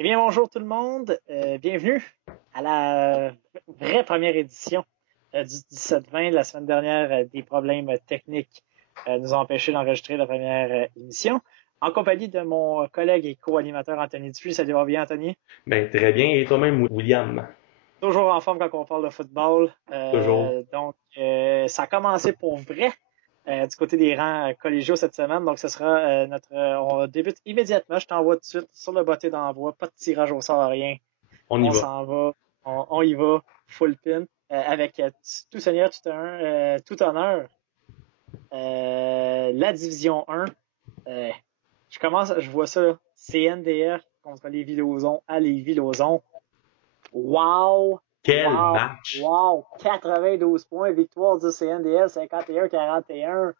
Eh bien, bonjour tout le monde. Bienvenue à la vraie première édition du 17-20. La semaine dernière, des problèmes techniques nous ont empêché d'enregistrer la première émission. En compagnie de mon collègue et co-animateur Anthony Dupuis. Salut, va bien, Anthony? Ben, très bien. Et toi-même, William? Toujours en forme quand on parle de football. Toujours. Ça a commencé pour vrai du côté des rangs collégiaux cette semaine. Donc, ce sera on débute immédiatement. Je t'envoie tout de suite sur le botté d'envoi. Pas de tirage au sort, rien. On y On va. s'en va. On y va. Full pin. Avec tout seigneur, tout honneur. La division 1. Je vois ça. Là. CNDF contre les Villosons à les Villosons. Wow! Quel Wow! match! Wow! 92 points, victoire du CNDF, 51-41.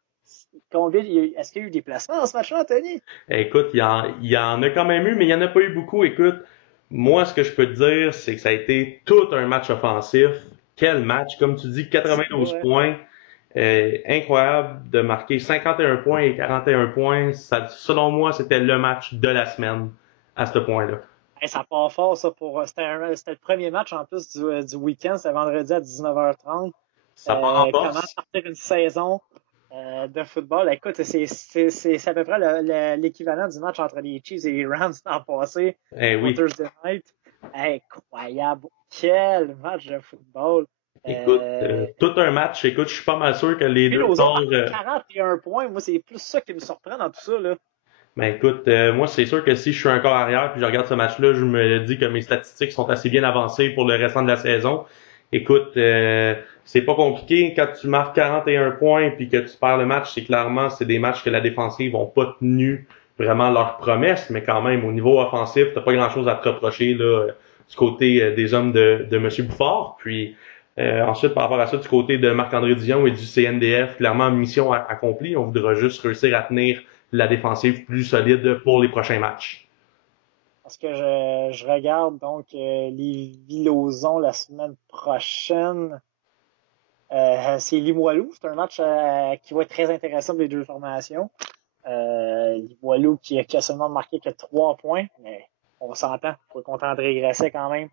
Combien, est-ce qu'il y a eu des placements dans ce match-là, Anthony? Écoute, il y en a quand même eu, mais il n'y en a pas eu beaucoup. Écoute, moi, ce que je peux te dire, c'est que ça a été tout un match offensif. Quel match! Comme tu dis, C'est 92 vrai. points. Incroyable de marquer 51 points et 41 points. Ça, selon moi, c'était le match de la semaine à ce point-là. Hey, ça part fort, ça, c'était le premier match en plus du week-end. C'était vendredi à 19h30. Ça part en Comment force. partir une saison de football? Écoute, c'est à peu près l'équivalent du match entre les Chiefs et les Rams l'an passé Eh au oui. Thursday Night. Incroyable! Quel match de football! Écoute, tout un match. Écoute, je suis pas mal sûr que les Puis deux nos corps. autres, 41 points, moi, c'est plus ça qui me surprend dans tout ça, là. Ben écoute, moi c'est sûr que si je suis un corps arrière puis je regarde ce match-là, je me dis que mes statistiques sont assez bien avancées pour le restant de la saison. Écoute, c'est pas compliqué quand tu marques 41 points puis que tu perds le match, c'est des matchs que la défensive n'ont pas tenu vraiment leurs promesses, mais quand même au niveau offensif, t'as pas grand-chose à te reprocher là du côté des hommes de Monsieur Bouffard. Puis ensuite par rapport à ça, du côté de Marc-André Dion et du CNDF, clairement mission accomplie. On voudra juste réussir à tenir la défensive plus solide pour les prochains matchs. Parce que je regarde donc les Villosons la semaine prochaine. C'est Limoilou. C'est un match qui va être très intéressant pour les deux formations. Limoilou qui a seulement marqué que 3 points, mais on s'entend. Faut contre André Grasset quand même.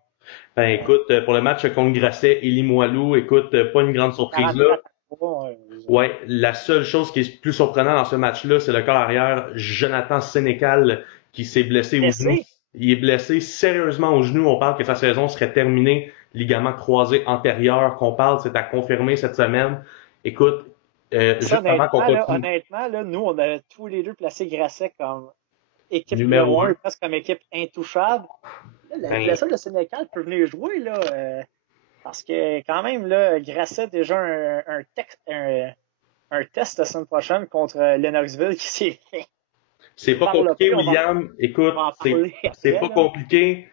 Ben Euh, écoute, pour le match contre Grasset et Limoilou, écoute, pas une grande surprise 42 là. à 3. Ouais, la seule chose qui est plus surprenante dans ce match-là, c'est le corps arrière Jonathan Sénécal qui s'est blessé au genou. Blessé. Il est blessé sérieusement au genou. On parle que sa saison serait terminée, ligament croisé antérieur qu'on parle, c'est à confirmer cette semaine. Écoute, Ça, juste avant qu'on continue. honnêtement, là, nous, on a tous les deux placé Grasset comme équipe Numéro numéro un, un. presque comme équipe intouchable. Là, la Ben, blessure de Sénécal peut venir jouer, là. Parce que quand même, là, Grasset déjà un test la semaine prochaine contre Lennoxville qui s'est fait. c'est pas Parle compliqué, pas, William. on Écoute, va en c'est parler c'est après, pas là. compliqué.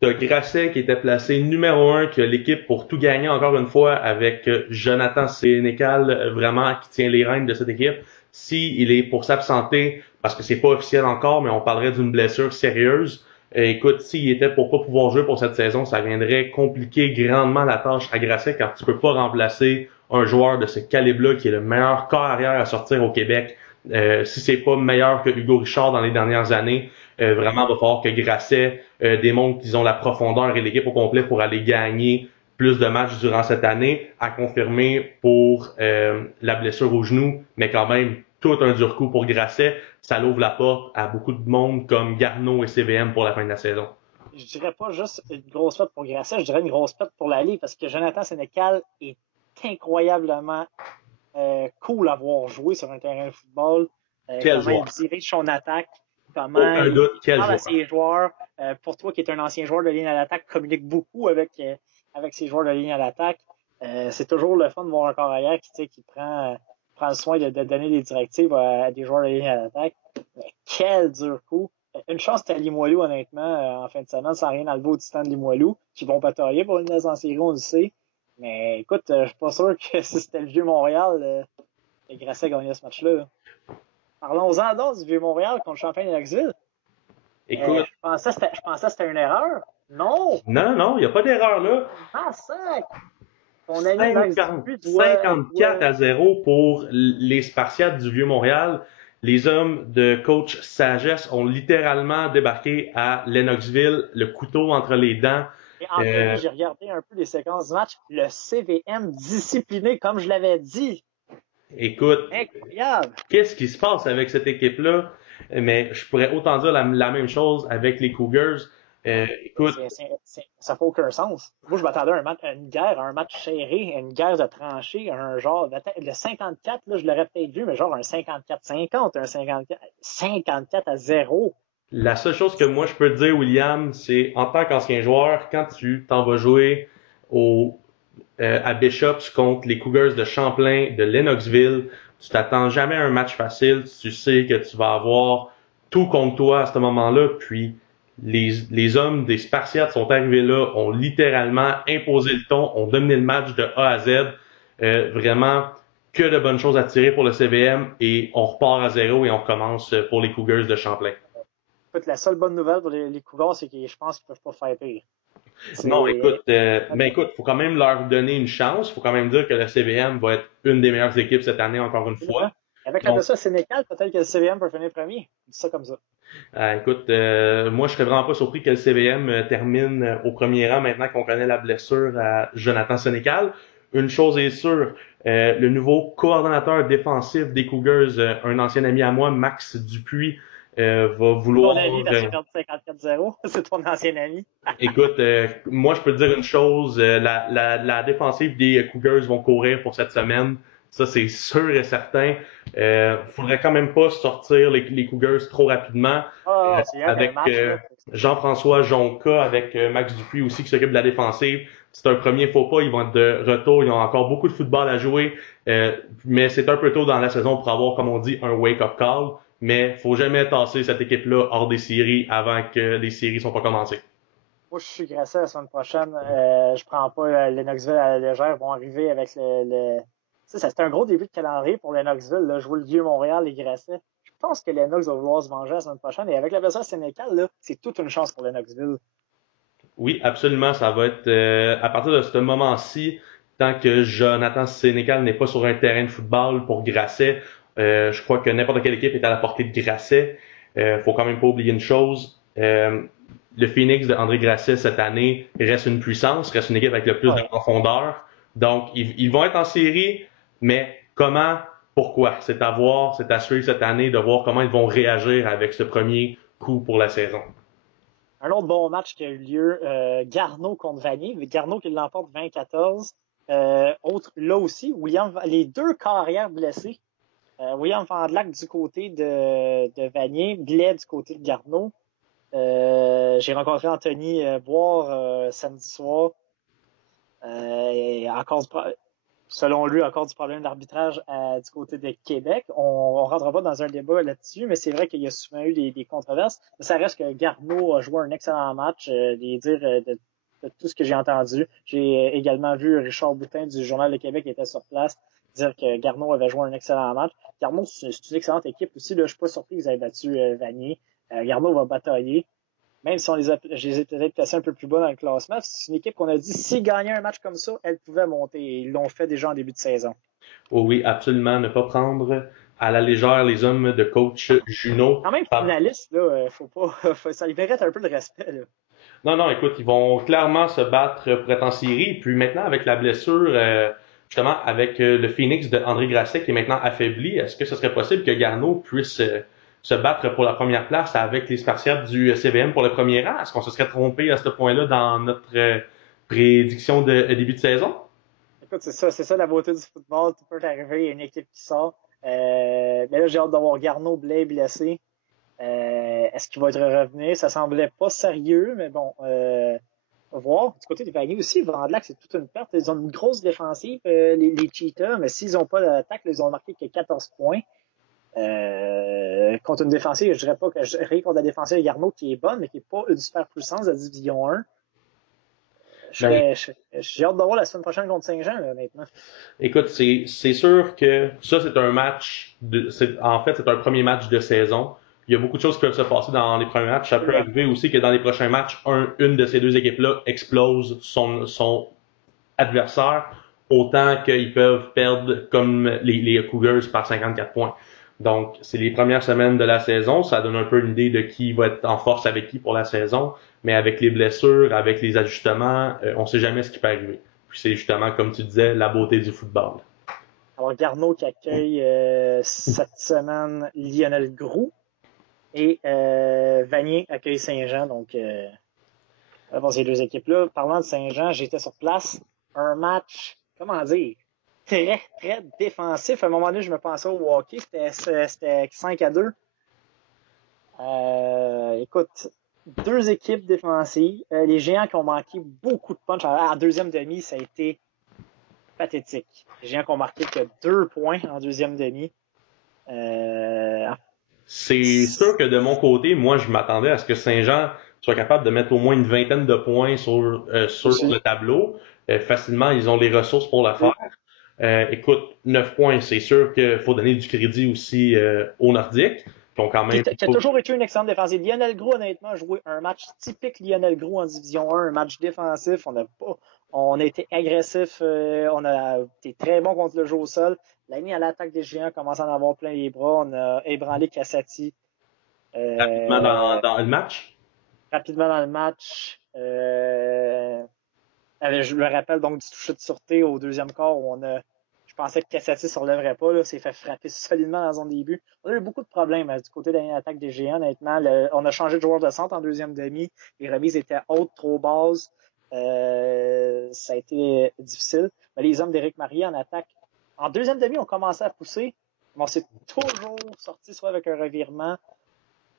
T'as Grasset qui était placé numéro un, qui a l'équipe pour tout gagner encore une fois avec Jonathan Sénécal, vraiment qui tient les rênes de cette équipe. Si il est pour s'absenter, parce que c'est pas officiel encore, mais on parlerait d'une blessure sérieuse. Écoute, s'il était pour pas pouvoir jouer pour cette saison, ça viendrait compliquer grandement la tâche à Grasset car tu peux pas remplacer un joueur de ce calibre-là qui est le meilleur corps arrière à sortir au Québec. Si c'est pas meilleur que Hugo Richard dans les dernières années, vraiment, il va falloir que Grasset démontre qu'ils ont la profondeur et l'équipe au complet pour aller gagner plus de matchs durant cette année, à confirmer pour la blessure au genou, mais quand même, tout un dur coup pour Grasset. Ça l'ouvre la porte à beaucoup de monde comme Garneau et CVM pour la fin de la saison. Je dirais pas juste une grosse perte pour Grasset, je dirais une grosse perte pour la Ligue parce que Jonathan Sénécal est incroyablement cool à voir jouer sur un terrain de football. Quel Comment il joueur! dirige son attaque, comment Aucun il doute, quel parle à joueur! ses joueurs. Pour toi qui est un ancien joueur de ligne à l'attaque, communique beaucoup avec ses joueurs de ligne à l'attaque. C'est toujours le fun de voir un corps arrière qui prend le soin de donner des directives à des joueurs de ligne à l'attaque. Mais quel dur coup! Une chance c'était à Limoilou, honnêtement, en fin de semaine, sans rien enlever au Titan de Limoilou, qui vont batailler pour une mise en série, on le sait. Mais écoute, je suis pas sûr que si c'était le vieux Montréal, que Grasset gagnait ce match-là. Parlons-en donc du vieux Montréal contre le champion de Knoxville. Écoute, Je pensais que c'était une erreur. Non! non, non, il n'y a pas d'erreur là. Massacre! Ton ami Max 50, Dupuis 54 doit... à 0 pour les Spartiates du Vieux-Montréal. Les hommes de coach Sagesse ont littéralement débarqué à Lennoxville, le couteau entre les dents. Et Anthony, j'ai regardé un peu les séquences du match. Le CVM discipliné, comme je l'avais dit. Écoute, incroyable. Qu'est-ce qui se passe avec cette équipe-là? Mais je pourrais autant dire la même chose avec les Cougars. Écoute, ça fait aucun sens. Moi, je m'attendais à une guerre, à un match serré, à une guerre de tranchées, un genre le 54, là, je l'aurais peut-être vu, mais genre un 54-50, un 54-0. La seule chose que moi je peux te dire, William, c'est en tant qu'ancien joueur, quand tu t'en vas jouer à Bishops contre les Cougars de Champlain, de Lennoxville, tu t'attends jamais à un match facile. Tu sais que tu vas avoir tout contre toi à ce moment-là. Puis les hommes des Spartiates sont arrivés là, ont littéralement imposé le ton, ont dominé le match de A à Z. Vraiment que de bonnes choses à tirer pour le CVM et on repart à zéro et on recommence pour les Cougars de Champlain. Écoute, la seule bonne nouvelle pour les Cougars, c'est que je pense qu'ils peuvent pas faire pire. Non, écoute, faut quand même leur donner une chance. Faut quand même dire que le CVM va être une des meilleures équipes cette année, encore une fois. Avec la blessure Sénécal, peut-être que le CVM peut finir premier. Je dis ça comme ça. Écoute, moi, je serais vraiment pas surpris que le CVM termine au premier rang maintenant qu'on connaît la blessure à Jonathan Sénécal. Une chose est sûre, le nouveau coordonnateur défensif des Cougars, un ancien ami à moi, Max Dupuis, va vouloir... Ton ami, parce qu'il a perdu 54-0, c'est ton ancien ami. Écoute, moi, je peux te dire une chose, la défensive des Cougars vont courir pour cette semaine. Ça, c'est sûr et certain. Faudrait quand même pas sortir les Cougars trop rapidement. Avec Jean-François Jonca, avec Max Dupuis aussi qui s'occupe de la défensive. C'est un premier faux pas. Ils vont être de retour. Ils ont encore beaucoup de football à jouer. Mais c'est un peu tôt dans la saison pour avoir, comme on dit, un wake-up call. Mais faut jamais tasser cette équipe-là hors des séries avant que les séries sont pas commencées. Moi, je suis grassé la semaine prochaine. Je prends pas Lennoxville à la légère. Ils vont arriver avec c'était un gros début de calendrier pour Lennoxville. Là. Jouer le vieux Montréal, les Grasset. Je pense que Lennox va vouloir se venger la semaine prochaine. Et avec la blessure Sénécal, là, c'est toute une chance pour Lennoxville. Oui, absolument. Ça va être à partir de ce moment-ci, tant que Jonathan Sénécal n'est pas sur un terrain de football pour Grasset, je crois que n'importe quelle équipe est à la portée de Grasset. Faut quand même pas oublier une chose. Le Phoenix de André Grasset cette année reste une puissance, reste une équipe avec le plus de profondeur. Donc, ils vont être en série, mais comment, pourquoi? C'est à voir, c'est à suivre cette année de voir comment ils vont réagir avec ce premier coup pour la saison. Un autre bon match qui a eu lieu, Garneau contre Vanier. Garneau qui l'emporte 20-14. Autre, là aussi, les deux carrières blessés. William Vandelac du côté de Vanier, Blais du côté de Garneau. J'ai rencontré Anthony Boire samedi soir. Selon lui, encore du problème d'arbitrage du côté de Québec. On ne rentrera pas dans un débat là-dessus, mais c'est vrai qu'il y a souvent eu des controverses. Mais ça reste que Garneau a joué un excellent match. De tout ce que j'ai entendu. J'ai également vu Richard Boutin du Journal de Québec qui était sur place dire que Garneau avait joué un excellent match. Garneau, c'est une excellente équipe aussi. Là, je suis pas surpris qu'ils aient battu Vanier. Garneau va batailler. Même si je les ai peut-être placés un peu plus bas dans le classement, c'est une équipe qu'on a dit, s'ils gagnaient un match comme ça, elle pouvait monter. Et ils l'ont fait déjà en début de saison. Oh oui, absolument. Ne pas prendre à la légère les hommes de coach Juno. Quand même, finaliste, là, ça lui mérite un peu de respect. Là. Non, écoute, ils vont clairement se battre pour être en série. Puis maintenant, avec la blessure, justement, avec le Phoenix de André Grasset qui est maintenant affaibli, est-ce que ce serait possible que Garneau puisse se battre pour la première place avec les Spartiates du CVM pour le premier rang? Est-ce qu'on se serait trompé à ce point-là dans notre prédiction de début de saison? Écoute, c'est ça la beauté du football. Tout peut arriver, il y a une équipe qui sort. Mais là, j'ai hâte d'avoir Garneau blessé. Est-ce qu'il va être revenu? Ça semblait pas sérieux, mais bon, on va voir. Du côté des Vanier aussi, Vandelac, c'est toute une perte. Ils ont une grosse défensive, les Cheetahs, mais s'ils n'ont pas d'attaque, ils ont marqué que 14 points. Contre une défensive, je dirais pas que je dirais contre la défensive de Garneau qui est bonne, mais qui n'est pas une super puissance de la Division 1. J'ai hâte de voir la semaine prochaine contre Saint-Jean, là, honnêtement. Écoute, c'est sûr que ça, c'est un match c'est un premier match de saison. Il y a beaucoup de choses qui peuvent se passer dans les premiers matchs. Ça peut arriver aussi que dans les prochains matchs, une de ces deux équipes-là explose son adversaire, autant qu'ils peuvent perdre comme les Cougars par 54 points. Donc, c'est les premières semaines de la saison. Ça donne un peu une idée de qui va être en force avec qui pour la saison. Mais avec les blessures, avec les ajustements, on sait jamais ce qui peut arriver. Puis c'est justement, comme tu disais, la beauté du football. Alors, Garneau qui accueille cette semaine Lionel Groux et Vanier accueille Saint-Jean. Donc, pour ces deux équipes-là. Parlant de Saint-Jean, j'étais sur place. Un match, comment dire, très, très défensif. À un moment donné, je me pensais au hockey. C'était 5-2. Écoute, deux équipes défensives. Les Géants qui ont manqué beaucoup de punch. En deuxième demi, ça a été pathétique. Les Géants qui ont marqué que 2 points en deuxième demi. C'est sûr que de mon côté, moi, je m'attendais à ce que Saint-Jean soit capable de mettre au moins une vingtaine de points sur le tableau. Facilement, ils ont les ressources pour le faire. Écoute, 9 points, c'est sûr qu'il faut donner du crédit aussi aux Nordiques, qui ont quand même... Qui a toujours été une excellente défensive. Lionel Groux, honnêtement, a joué un match typique Lionel Groux en Division 1, un match défensif. On a été agressif, on a été très bon contre le jeu au sol. La ligne à l'attaque des Géants commence à en avoir plein les bras. On a ébranlé Cassati. Rapidement dans le match. Rapidement dans le match. Je me rappelle donc du toucher de sûreté au deuxième quart où je pensais que Cassati ne se relèverait pas, là, s'est fait frapper solidement dans la zone début. On a eu beaucoup de problèmes du côté de l'attaque des Géants, honnêtement. On a changé de joueur de centre en deuxième demi. Les remises étaient hautes, trop basses. Ça a été difficile. Mais les hommes d'Éric Marie en attaque, en deuxième demi, on commençait à pousser. Mais on s'est toujours sorti soit avec un revirement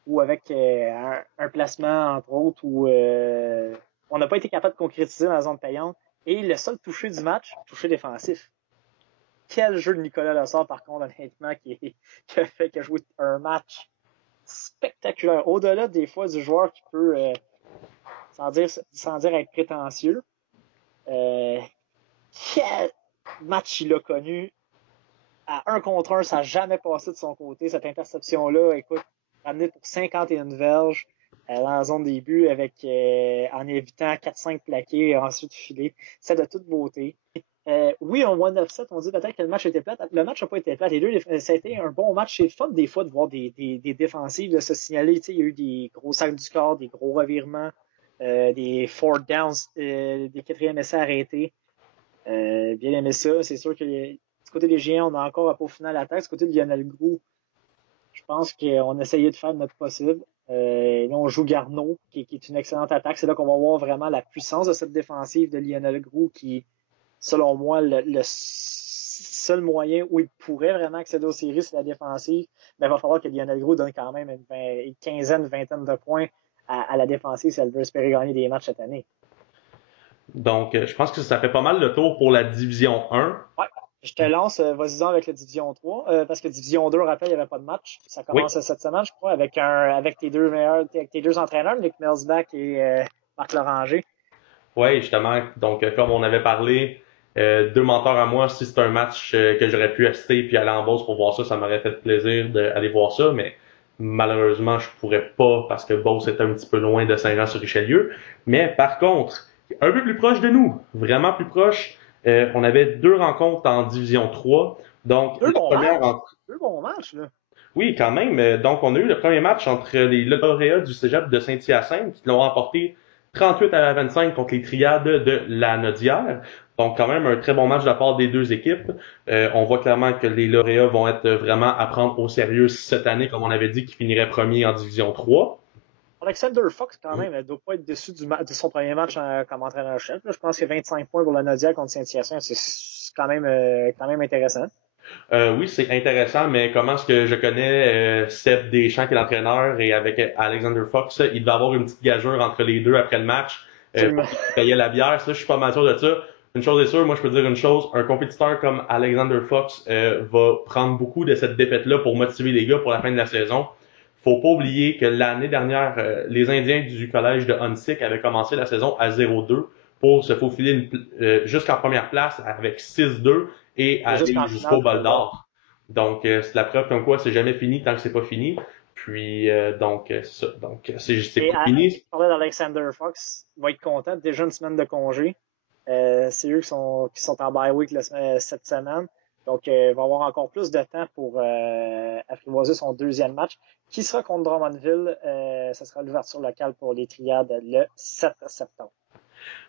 ou avec un placement, entre autres, où on n'a pas été capable de concrétiser dans la zone payante. Et le seul touché du match, touché défensif. Quel jeu de Nicolas Lessard, par contre, honnêtement, qui a joué un match spectaculaire. Au-delà des fois du joueur qui peut, sans dire être prétentieux, quel match il a connu. À 1 contre 1, ça n'a jamais passé de son côté. Cette interception-là, écoute, ramené pour 51 verges dans la zone des buts en évitant 4-5 plaqués ensuite filés. C'est de toute beauté. Oui, on voit 9-7, on dit peut-être que le match était plate. Le match n'a pas été plate. Ça a été un bon match. C'est fun des fois de voir des défensives de se signaler. Il y a eu des gros sacs du score, des gros revirements, des fourth downs, des quatrièmes essais arrêtés. Bien aimé ça. C'est sûr que du côté des Géants, on a encore à peaufiner l'attaque. Du côté de Lionel Groux, je pense qu'on a essayé de faire notre possible. Là, on joue Garneau, qui est une excellente attaque. C'est là qu'on va voir vraiment la puissance de cette défensive de Lionel Groux, qui, selon moi, le seul moyen où il pourrait vraiment accéder aux séries, c'est la défensive. Mais il va falloir que Lionel Groux donne quand même une quinzaine, vingtaine de points à la défensive si elle veut espérer gagner des matchs cette année. Donc, je pense que ça fait pas mal le tour pour la Division 1. Ouais. Je te lance, vas-y avec la Division 3, parce que Division 2, rappel, il n'y avait pas de match. Ça commence cette semaine, je crois, avec tes deux entraîneurs, Nick Melsbach et Marc Loranger. Oui, justement. Donc, comme on avait parlé, deux mentors à moi, si c'est un match que j'aurais pu assister puis aller en Beauce pour voir ça, ça m'aurait fait plaisir d'aller voir ça, mais malheureusement, je pourrais pas parce que Beauce est un petit peu loin de Saint-Jean-sur-Richelieu. Mais par contre, un peu plus proche de nous, vraiment plus proche, on avait deux rencontres en Division 3. Donc, Deux bons matchs, là. Oui, quand même. Donc, on a eu le premier match entre les lauréats du cégep de Saint-Hyacinthe qui l'ont remporté 38-25 contre les Triades de la Nodière. Donc, quand même, un très bon match de la part des deux équipes. On voit clairement que les lauréats vont être vraiment à prendre au sérieux cette année, comme on avait dit, qu'ils finiraient premier en Division 3. Alexander Fox, quand même, ne doit pas être déçu de son premier match comme entraîneur-chef. Je pense que 25 points pour la Nodière contre Saint-Hyacinthe, c'est quand même intéressant. Oui, c'est intéressant, mais comment est-ce que je connais Seb Deschamps qui est l'entraîneur et avec Alexander Fox, il devait avoir une petite gageure entre les deux après le match pour qu'il payait la bière. Ça, je suis pas mal sûr de ça. Une chose est sûre, moi je peux dire une chose, un compétiteur comme Alexander Fox va prendre beaucoup de cette défaite-là pour motiver les gars pour la fin de la saison. Faut pas oublier que l'année dernière, les Indiens du collège de Huntsic avaient commencé la saison à 0-2 pour se faufiler jusqu'en première place avec 6-2 et aller jusqu'au bol d'or. Donc, c'est la preuve comme quoi c'est jamais fini tant que c'est pas fini. Puis, c'est ça. Donc, c'est pas fini. Je parlais d'Alexander Fox. Il va être content. Déjà une semaine de congé. C'est eux qui sont en bye week cette semaine. Donc, il va avoir encore plus de temps pour apprivoiser son deuxième match, qui sera contre Drummondville. Ce sera l'ouverture locale pour les Triades le 7 septembre.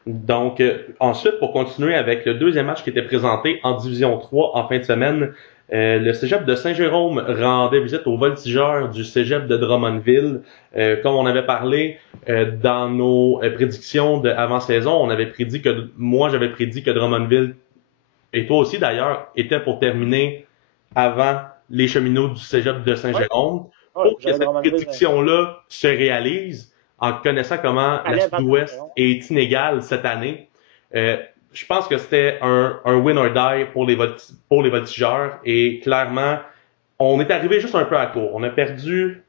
Donc, ensuite, pour continuer avec le deuxième match qui était présenté en Division 3 en fin de semaine, le Cégep de Saint-Jérôme rendait visite aux voltigeurs du Cégep de Drummondville. Comme on avait parlé dans nos prédictions d'avant-saison, moi j'avais prédit que Drummondville, et toi aussi d'ailleurs, était pour terminer avant les cheminots du Cégep de Saint-Jérôme. Ouais, Pour que cette prédiction-là se réalise, en connaissant comment la Sud-Ouest est inégale cette année, je pense que c'était un win or die pour les voltigeurs. Et clairement, on est arrivé juste un peu à court. On a perdu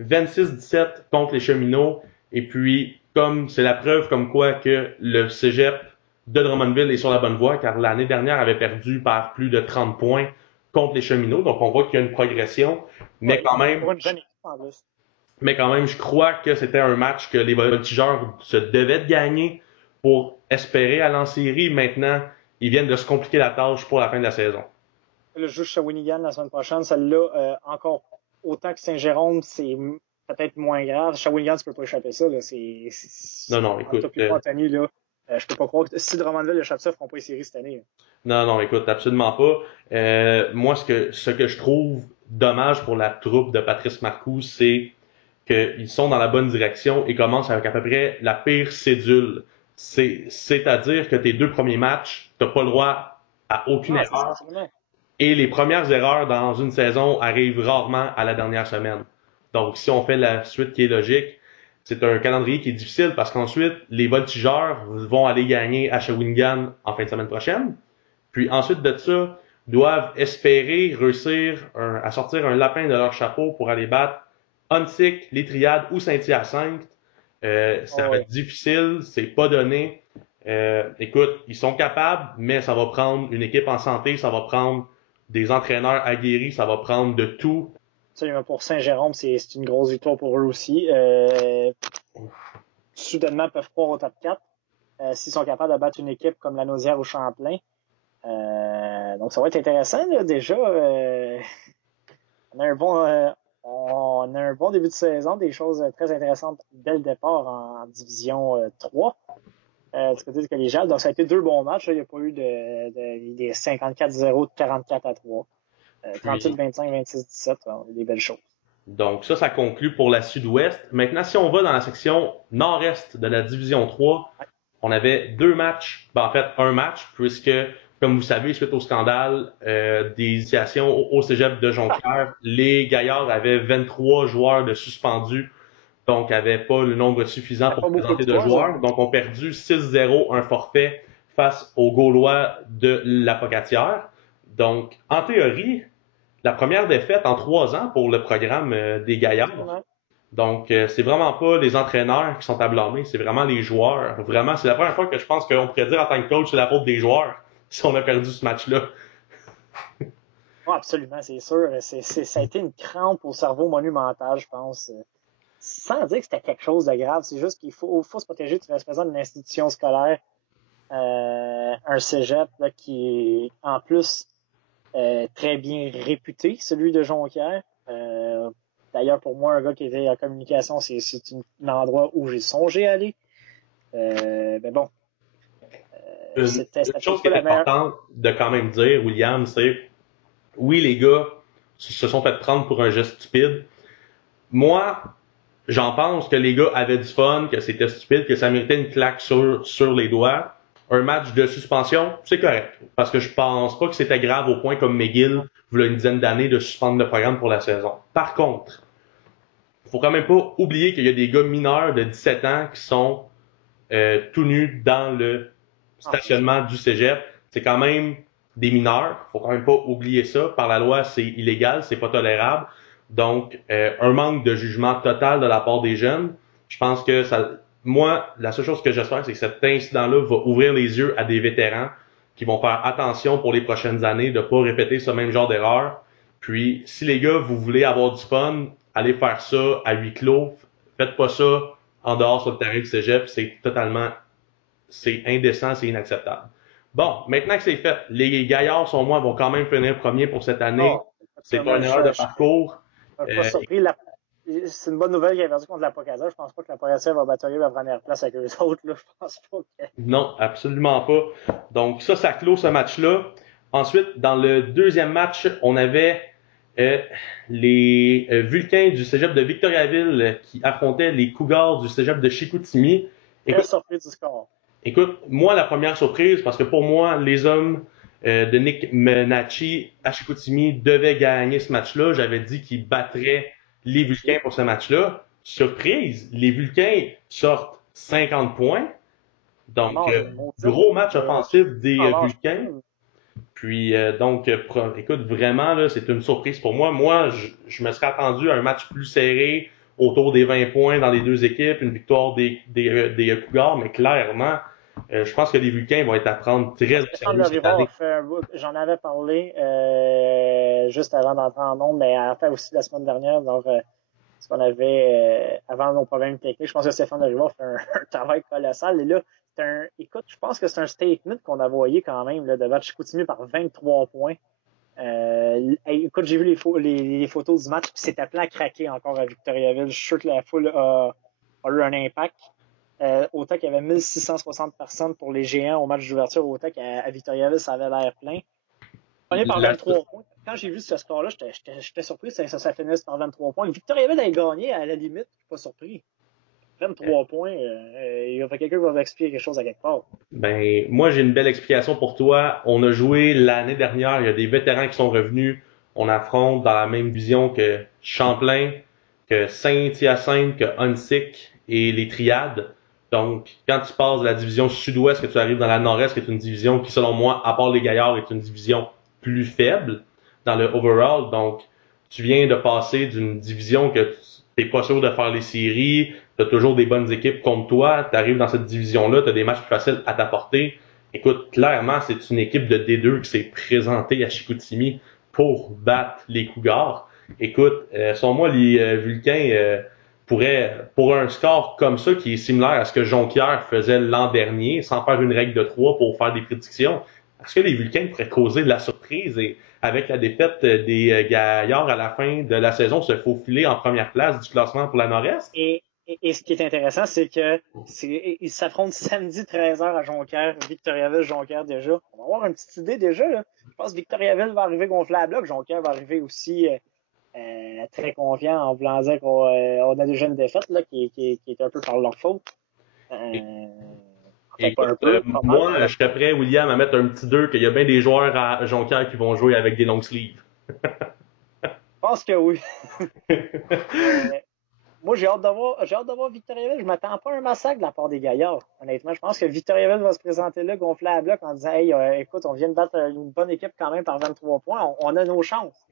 26-17 contre les cheminots. Et puis, comme c'est la preuve comme quoi que le Cégep de Drummondville est sur la bonne voie, car l'année dernière avait perdu par plus de 30 points contre les cheminots. Donc, on voit qu'il y a une progression. Mais quand même, je crois que c'était un match que les voltigeurs se devaient de gagner pour espérer aller en série. Maintenant, ils viennent de se compliquer la tâche pour la fin de la saison. Le jeu Shawinigan la semaine prochaine, celle-là, encore autant que Saint-Jérôme, c'est peut-être moins grave. Shawinigan, tu peux pas échapper ça. Là. Non, écoute. Anthony, là, je peux pas croire que si Drummondville échappe ça, ils feront pas les séries cette année. Là. Non, écoute, absolument pas. Moi, ce que je trouve dommage pour la troupe de Patrice Marcoux, c'est qu'ils sont dans la bonne direction et commencent avec à peu près la pire cédule. C'est-à-dire que tes deux premiers matchs, t'as pas le droit à aucune erreur. Et les premières erreurs dans une saison arrivent rarement à la dernière semaine. Donc, si on fait la suite qui est logique, c'est un calendrier qui est difficile parce qu'ensuite, les voltigeurs vont aller gagner à Shawinigan en fin de semaine prochaine. Puis ensuite de ça, doivent espérer réussir à sortir un lapin de leur chapeau pour aller battre Huntsic, les Triades ou Saint-Hyacinthe. Ça va être difficile, c'est pas donné. Écoute, ils sont capables, mais ça va prendre une équipe en santé, ça va prendre des entraîneurs aguerris, ça va prendre de tout. Absolument, pour Saint-Jérôme, c'est une grosse victoire pour eux aussi. Soudainement, ils peuvent croire au top 4 s'ils sont capables de battre une équipe comme la Nausière ou Champlain. Donc, ça va être intéressant, là, déjà. On a un bon début de saison, des choses très intéressantes dès le départ en division 3 du côté du collégial. Donc, ça a été deux bons matchs. Là. Il n'y a pas eu des 54-0, 44-3. 38-25, 26-17, des belles choses. Donc ça conclut pour la Sud-Ouest. Maintenant, si on va dans la section nord-est de la division 3, on avait deux matchs, en fait un match, puisque, comme vous savez, suite au scandale des initiations au Cégep de Jonquière, les Gaillards avaient 23 joueurs de suspendus, donc n'avaient pas le nombre suffisant pour présenter de joueurs. Donc, ont perdu 6-0, un forfait face aux Gaulois de la Pocatière. Donc, en théorie, la première défaite en 3 ans pour le programme des Gaillards. Donc, c'est vraiment pas les entraîneurs qui sont à blâmer, c'est vraiment les joueurs. Vraiment, c'est la première fois que je pense qu'on pourrait dire en tant que coach, c'est la faute des joueurs si on a perdu ce match-là. Oh, absolument, c'est sûr. Ça a été une crampe au cerveau monumental, je pense. Sans dire que c'était quelque chose de grave, c'est juste qu'il faut se protéger. Tu représentes une institution scolaire, un cégep là, qui est en plus très bien réputé, celui de Jonquière. D'ailleurs, pour moi, un gars qui était en communication, c'est un endroit où j'ai songé à aller. Mais bon. Une chose qui est importante de quand même dire, William, c'est oui, les gars se sont fait prendre pour un geste stupide. Moi, j'en pense que les gars avaient du fun, que c'était stupide, que ça méritait une claque sur les doigts. Un match de suspension, c'est correct. Parce que je pense pas que c'était grave au point comme McGill, il y a une dizaine d'années, de suspendre le programme pour la saison. Par contre, faut quand même pas oublier qu'il y a des gars mineurs de 17 ans qui sont tout nus dans le stationnement du cégep. C'est quand même des mineurs. Faut quand même pas oublier ça. Par la loi, c'est illégal, c'est pas tolérable. Donc, un manque de jugement total de la part des jeunes. Je pense que moi, la seule chose que j'espère, c'est que cet incident-là va ouvrir les yeux à des vétérans qui vont faire attention pour les prochaines années de pas répéter ce même genre d'erreur. Puis, si les gars, vous voulez avoir du fun, allez faire ça à huis clos. Faites pas ça en dehors sur le terrain du cégep. C'est indécent, c'est inacceptable. Bon, maintenant que c'est fait, les Gaillards, sont moi, vont quand même finir premier pour cette année. Oh, C'est moi, une erreur de parcours. je suis pas surpris. C'est une bonne nouvelle qu'il ait perdu contre la Pocasa. Je pense pas que la Pocasa va batailler la première place avec eux autres. Là. Je pense pas que... Non, absolument pas. Donc ça clôt ce match-là. Ensuite, dans le deuxième match, on avait euh, les Vulcains du cégep de Victoriaville qui affrontaient les Cougars du cégep de Chicoutimi. Très Écoute, surpris du score. moi, la première surprise, parce que pour moi, les hommes de Nick Menachi à Chicoutimi devaient gagner ce match-là. J'avais dit qu'ils battraient les Vulcains pour ce match-là. Surprise, les Vulcains sortent 50 points. Donc, gros match offensif des Vulcains. Puis, écoute, vraiment, là, c'est une surprise pour moi. Moi, je me serais attendu à un match plus serré, autour des 20 points dans les deux équipes, une victoire des Cougars, mais clairement, je pense que les Vulcains vont être à prendre très au sérieux cette année. J'en avais parlé juste avant d'entrer en nombre, mais en fait aussi la semaine dernière. Donc, ce qu'on avait avant nos problèmes techniques. Je pense que Stéphane Riva fait un travail colossal. Et là, écoute, je pense que c'est un statement qu'on a envoyé quand même là, de battre Chicoutimi par 23 points. Écoute, j'ai vu les photos du match, puis c'était plein à craquer encore à Victoriaville. Je suis sûr que la foule a eu un impact. Autant qu'il y avait 1660 personnes pour les géants au match d'ouverture, autant qu'à Victoriaville, ça avait l'air plein. Gagné par 23 points. Quand j'ai vu ce score-là, j'étais surpris que ça finisse par 23 points. Victoriaville a gagné à la limite, je suis pas surpris. 23 points, il y a quelqu'un qui va m'expliquer quelque chose à quelque part. Ben, moi, j'ai une belle explication pour toi. On a joué l'année dernière, il y a des vétérans qui sont revenus. On affronte dans la même division que Champlain, que Saint-Hyacinthe, que Huntsic et les Triades. Donc, quand tu passes de la division sud-ouest, que tu arrives dans la nord-est, qui est une division qui, selon moi, à part les Gaillards, est une division plus faible dans le overall. Donc, tu viens de passer d'une division que t'es pas sûr de faire les séries, t'as toujours des bonnes équipes contre toi, t'arrives dans cette division-là, t'as des matchs plus faciles à t'apporter. Écoute, clairement, c'est une équipe de D2 qui s'est présentée à Chicoutimi pour battre les Cougars. Écoute, selon moi, les Vulcains pourraient, pour un score comme ça, qui est similaire à ce que Jonquière faisait l'an dernier, sans faire une règle de 3 pour faire des prédictions, est-ce que les Vulcains pourraient causer de la surprise et, avec la défaite des Gaillards à la fin de la saison, se faufiler en première place du classement pour la Nord-Est? Et ce qui est intéressant, c'est que ils s'affrontent samedi 13h à Jonquière, Victoriaville-Jonquière déjà. On va avoir une petite idée déjà. Là. Je pense que Victoriaville va arriver gonflé à bloc. Jonquière va arriver aussi très confiant en voulant dire qu'on a déjà une défaite là, qui est un peu par leur faute. Écoute, moi, je serais prêt, William, à mettre un petit 2 qu'il y a bien des joueurs à Jonquière qui vont jouer avec des long sleeves. Je pense que oui. Moi, j'ai hâte de voir Victoriaville. Je m'attends pas à un massacre de la part des Gaillards. Honnêtement, je pense que Victoriaville va se présenter là, gonflé à bloc, en disant, hey, écoute, on vient de battre une bonne équipe quand même par 23 points. On a nos chances.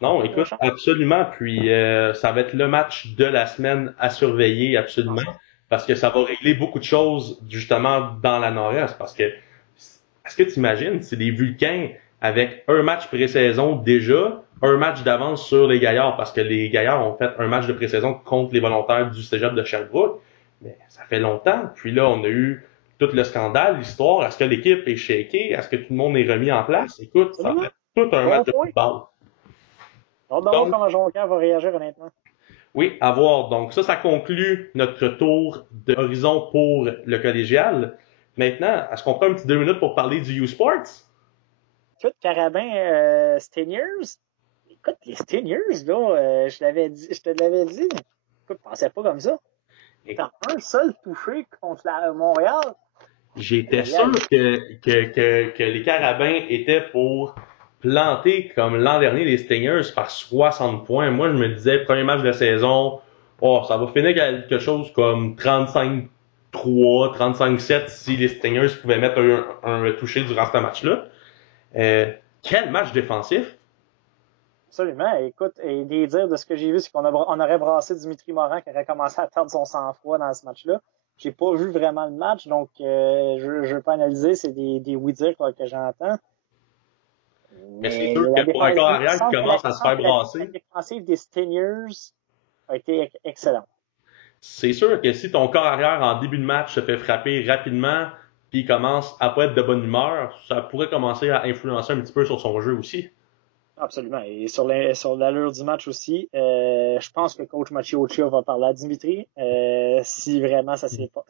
Non, écoute, absolument. Puis, ça va être le match de la semaine à surveiller, absolument. Parce que ça va régler beaucoup de choses, justement, dans la Nord-Est. Parce que, est-ce que tu imagines, c'est des Vulcains avec un match pré-saison déjà, un match d'avance sur les Gaillards, parce que les Gaillards ont fait un match de pré-saison contre les volontaires du cégep de Sherbrooke. Mais ça fait longtemps. Puis là, on a eu tout le scandale, l'histoire. Est-ce que l'équipe est shakée? Est-ce que tout le monde est remis en place? Écoute, ça va être tout un match de football. On va voir comment Jonquière va réagir, honnêtement. Oui, à voir. Donc, ça conclut notre tour d'horizon pour le collégial. Maintenant, est-ce qu'on prend un petit 2 minutes pour parler du U-Sports? Écoute, Carabin, Steniers. Écoute, les Steniers, là, je te l'avais dit. Écoute, je pensais pas comme ça. T'as un seul touché contre Montréal. J'étais sûr que les Carabins étaient pour planter, comme l'an dernier, les Stingers par 60 points. Moi, je me disais, premier match de la saison, oh, ça va finir quelque chose comme 35-3, 35-7 si les Stingers pouvaient mettre un touché durant ce match-là. Quel match défensif! Absolument. Écoute, et des dires de ce que j'ai vu, c'est qu'on aurait brassé Dimitri Morin qui aurait commencé à perdre son sang-froid dans ce match-là. J'ai pas vu vraiment le match, donc je veux pas analyser, c'est des oui-dire que j'entends. Mais c'est sûr que pour un corps arrière qui commence à se faire brasser. La défensive des Steniers a été excellente. C'est sûr que si ton corps arrière en début de match se fait frapper rapidement, puis il commence à pas être de bonne humeur, ça pourrait commencer à influencer un petit peu sur son jeu aussi. Absolument. Et sur l'allure du match aussi, je pense que coach Machiocho va parler à Dimitri. Si vraiment ça s'est pas.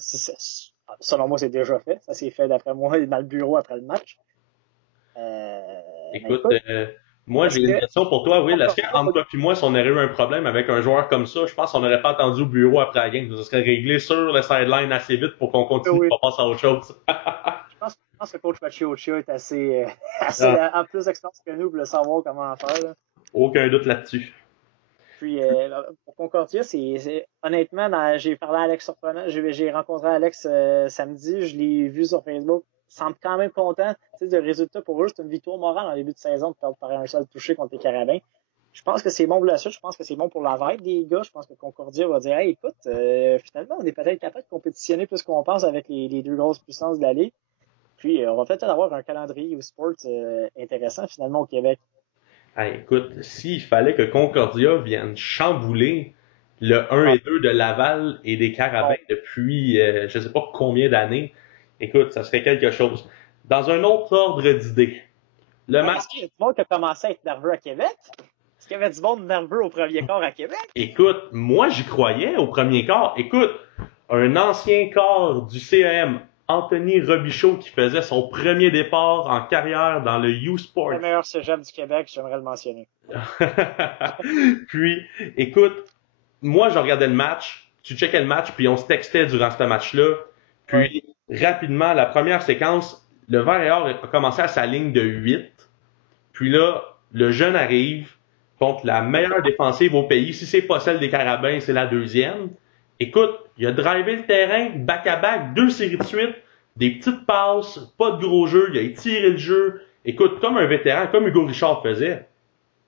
Selon moi, c'est déjà fait. Ça s'est fait d'après moi dans le bureau après le match. Mais Écoute, écoute, moi est-ce j'ai une que question pour toi, Will. Est-ce qu'entre toi et moi, si on aurait eu un problème avec un joueur comme ça, je pense qu'on n'aurait pas attendu au bureau après la game. Ça serait réglé sur le sideline assez vite pour qu'on continue oui, et qu'on passe à autre chose. je pense que coach Machiocho est assez, assez Ah, en plus d'expérience que nous pour le savoir comment faire. Là. aucun doute là-dessus. Puis pour Concordia, honnêtement, j'ai parlé à Alex Surprenant, j'ai rencontré Alex samedi, je l'ai vu sur Facebook. Il semble quand même content. Tu sais, le résultat pour eux, c'est une victoire morale en début de saison de perdre par un seul touché contre les Carabins. Je pense que c'est bon pour la suite, je pense que c'est bon pour la vibe des gars. Je pense que Concordia va dire hey, écoute, finalement, on est peut-être capable de compétitionner plus qu'on pense avec les deux grosses puissances de la Ligue. Puis on va peut-être avoir un calendrier ou sport intéressant finalement au Québec. Hey, écoute, s'il fallait que Concordia vienne chambouler le 1 Ah, et 2 de Laval et des Carabins bon. depuis je sais pas combien d'années, écoute, ça serait quelque chose. Dans un autre ordre d'idées, le Ouais, est-ce qu'il y a match, du monde qui a commencé à être nerveux à Québec? Est-ce qu'il y avait du monde nerveux au premier quart à Québec? écoute, moi j'y croyais au premier quart. Écoute, un ancien quart du CEM, Anthony Robichaud, qui faisait son premier départ en carrière dans le U-Sport. Le meilleur cégep du Québec, j'aimerais le mentionner. Puis, écoute, moi, je regardais le match, tu checkais le match, puis on se textait durant ce match-là. Ouais. Puis, rapidement, la première séquence, le vert et or a commencé à sa ligne de 8. Puis là, le jeune arrive contre la meilleure défensive au pays. Si c'est pas celle des Carabins, c'est la deuxième. Écoute, il a drivé le terrain, back-à-back, 2 séries de suite, des petites passes, pas de gros jeu, il a étiré le jeu. Écoute, comme un vétéran, comme Hugo Richard faisait.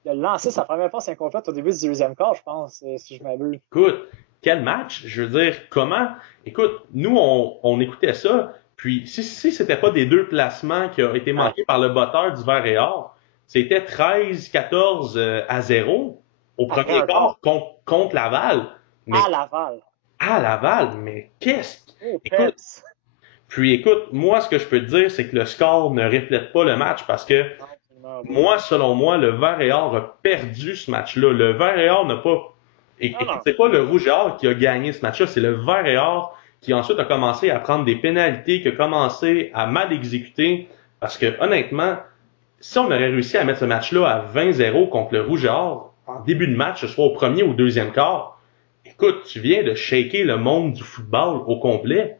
Il a lancé sa première passe incomplète au début du deuxième quart, je pense, si je m'abuse. Écoute, quel match? Je veux dire, comment? Écoute, nous, on écoutait ça, puis si c'était pas des deux placements qui ont été Ah, manqués par le botteur du Vert et Or, c'était 13-14 à 0 au après premier un quart. quart contre Laval. Mais À Laval. à Laval, mais qu'est-ce? Oh, Écoute, Peps. puis écoute, moi, ce que je peux te dire, c'est que le score ne reflète pas le match parce que Non, absolument pas. moi, selon moi, le Vert et Or a perdu ce match-là. Le Vert et Or n'a pas. Non, Écoute, non. c'est pas le Rouge et Or qui a gagné ce match-là, c'est le Vert et Or qui ensuite a commencé à prendre des pénalités, qui a commencé à mal exécuter. Parce que honnêtement, si on aurait réussi à mettre ce match-là à 20-0 contre le Rouge et Or en début de match, ce soit au premier ou au deuxième quart, écoute, tu viens de shaker le monde du football au complet.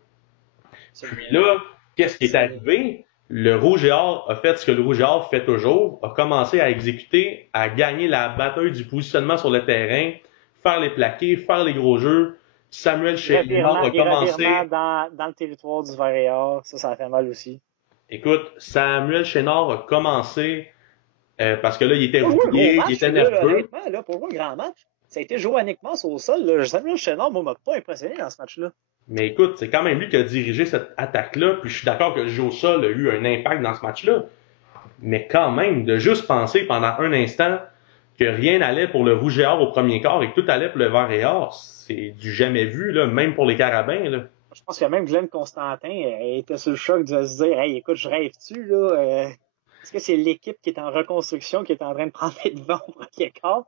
Puis Absolument. là, qu'est-ce qui est arrivé? Le Rouge et Or a fait ce que le Rouge et Or fait toujours, a commencé à exécuter, à gagner la bataille du positionnement sur le terrain, faire les plaqués, faire les gros jeux. Samuel Chénard a Les commencé. revirements dans le territoire du Varéor, ça fait mal aussi. Écoute, Samuel Chénard a commencé parce que là, il était Pour jouer un gros rouillé, il match, était là, nerveux. honnêtement, là, pour jouer un grand match, ça a été joué uniquement sur le sol. Là. Samuel Chénard, moi, m'a pas impressionné dans ce match-là. Mais écoute, c'est quand même lui qui a dirigé cette attaque-là. Puis je suis d'accord que le jeu au sol a eu un impact dans ce match-là. Mais quand même, de juste penser pendant un instant que rien n'allait pour le Rouge et Or au premier quart et que tout allait pour le Vert et Or, c'est du jamais vu, là, même pour les Carabins. Là. Je pense que même Glenn Constantin était sur le choc de se dire hey, écoute, je rêve-tu, là? Est-ce que c'est l'équipe qui est en reconstruction qui est en train de prendre les devants au premier quart?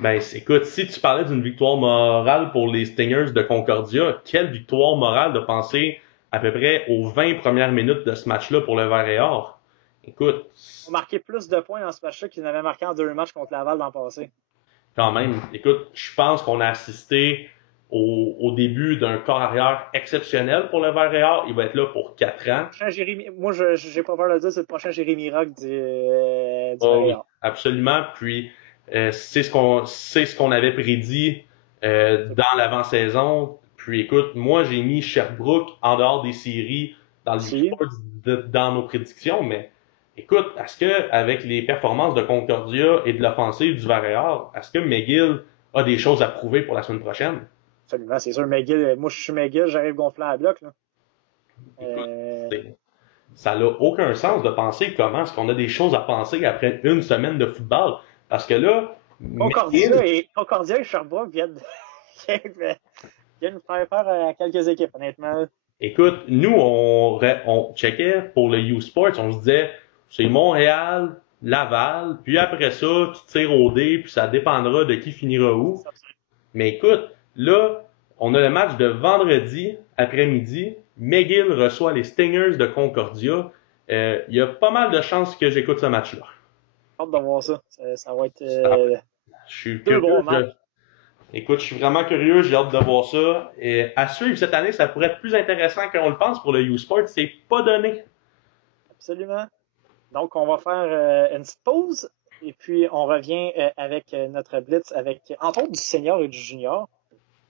Ben, écoute, si tu parlais d'une victoire morale pour les Stingers de Concordia, quelle victoire morale de penser à peu près aux 20 premières minutes de ce match-là pour le Vert et Or? Écoute, Ils ont marqué plus de points dans ce match-là qu'ils n'avaient marqué en 2 matchs contre Laval dans le passé. quand même, écoute, je pense qu'on a assisté au début d'un corps arrière exceptionnel pour le Vert et Or. Il va être là pour 4 ans. Moi, j'ai pas peur de le dire, c'est le prochain Jérémy Rock du Oh oui, Varéor. absolument. Puis c'est ce qu'on avait prédit dans l'avant-saison. Puis écoute, moi j'ai mis Sherbrooke en dehors des séries dans Si. dans nos prédictions, mais écoute, est-ce que avec les performances de Concordia et de l'offensive du Varéor, est-ce que McGill a des choses à prouver pour la semaine prochaine? Absolument, c'est sûr. McGill, moi, je suis McGill, j'arrive gonflé à bloc. Là. Écoute, Euh, ça n'a aucun sens de penser comment est-ce qu'on a des choses à penser après une semaine de football. Parce que là, McGill, Concordia et Sherbrooke viennent de faire peur à quelques équipes, honnêtement. Écoute, nous, on checkait pour le U-Sports, on se disait, c'est Montréal, Laval, puis après ça, tu tires au dé, puis ça dépendra de qui finira où. Mais écoute, là, on a le match de vendredi après-midi. McGill reçoit les Stingers de Concordia. Il y a pas mal de chances que j'écoute ce match-là. Hâte de voir ça. Ça va être Je suis deux curieux. gros matchs. Écoute, je suis vraiment curieux, j'ai hâte de voir ça. Et à suivre cette année, ça pourrait être plus intéressant qu'on le pense pour le U-Sport. C'est pas donné. Absolument. Donc, on va faire une petite pause et puis on revient avec notre blitz avec entre autres du senior et du junior.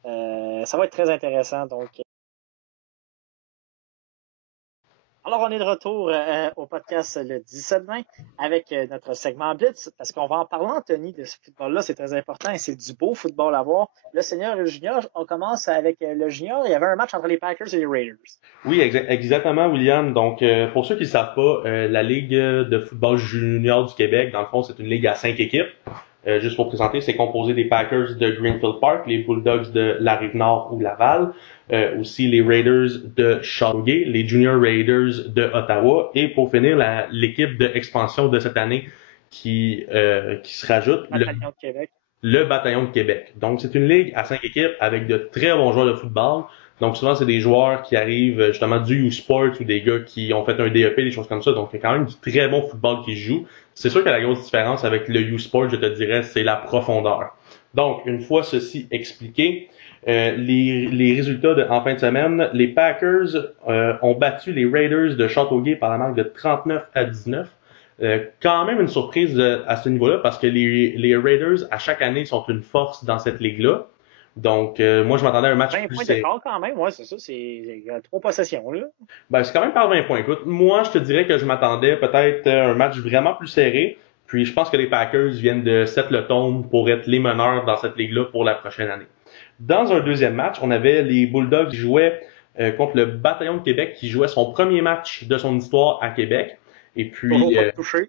Ça va être très intéressant. Donc, alors on est de retour au podcast le 17-20 avec notre segment blitz parce qu'on va en parler, Anthony, de ce football-là. C'est très important et c'est du beau football à voir. Le senior et le junior, on commence avec le junior. Il y avait un match entre les Packers et les Raiders. Oui, exactement, William. Donc, pour ceux qui ne savent pas, la Ligue de football junior du Québec, dans le fond, c'est une ligue à 5 équipes. Juste pour présenter, c'est composé des Packers de Greenfield Park, les Bulldogs de la Rive-Nord ou Laval, aussi les Raiders de Châteauguay, les Junior Raiders de Ottawa, et pour finir, l'équipe d'expansion de cette année qui se rajoute, le Bataillon de Québec. Donc, c'est une ligue à 5 équipes avec de très bons joueurs de football. Donc, souvent, c'est des joueurs qui arrivent justement du U-Sport ou des gars qui ont fait un DEP, des choses comme ça. Donc, il y a quand même du très bon football qui se joue. C'est sûr que la grosse différence avec le U-Sport, je te dirais, c'est la profondeur. Donc, une fois ceci expliqué, les résultats en fin de semaine, les Packers ont battu les Raiders de Châteauguay par la marque de 39-19. Quand même une surprise à ce niveau-là parce que les Raiders, à chaque année, sont une force dans cette ligue-là. Donc, moi, je m'attendais à un match 20 plus points d'écart quand même, ouais, c'est ça, c'est 3 possessions, là. Ben, c'est quand même par 20 points. Écoute, moi, je te dirais que je m'attendais peut-être à un match vraiment plus serré. Puis, je pense que les Packers viennent de set le ton pour être les meneurs dans cette ligue-là pour la prochaine année. Dans un deuxième match, on avait les Bulldogs qui jouaient contre le Bataillon de Québec qui jouait son premier match de son histoire à Québec. Et puis, touché.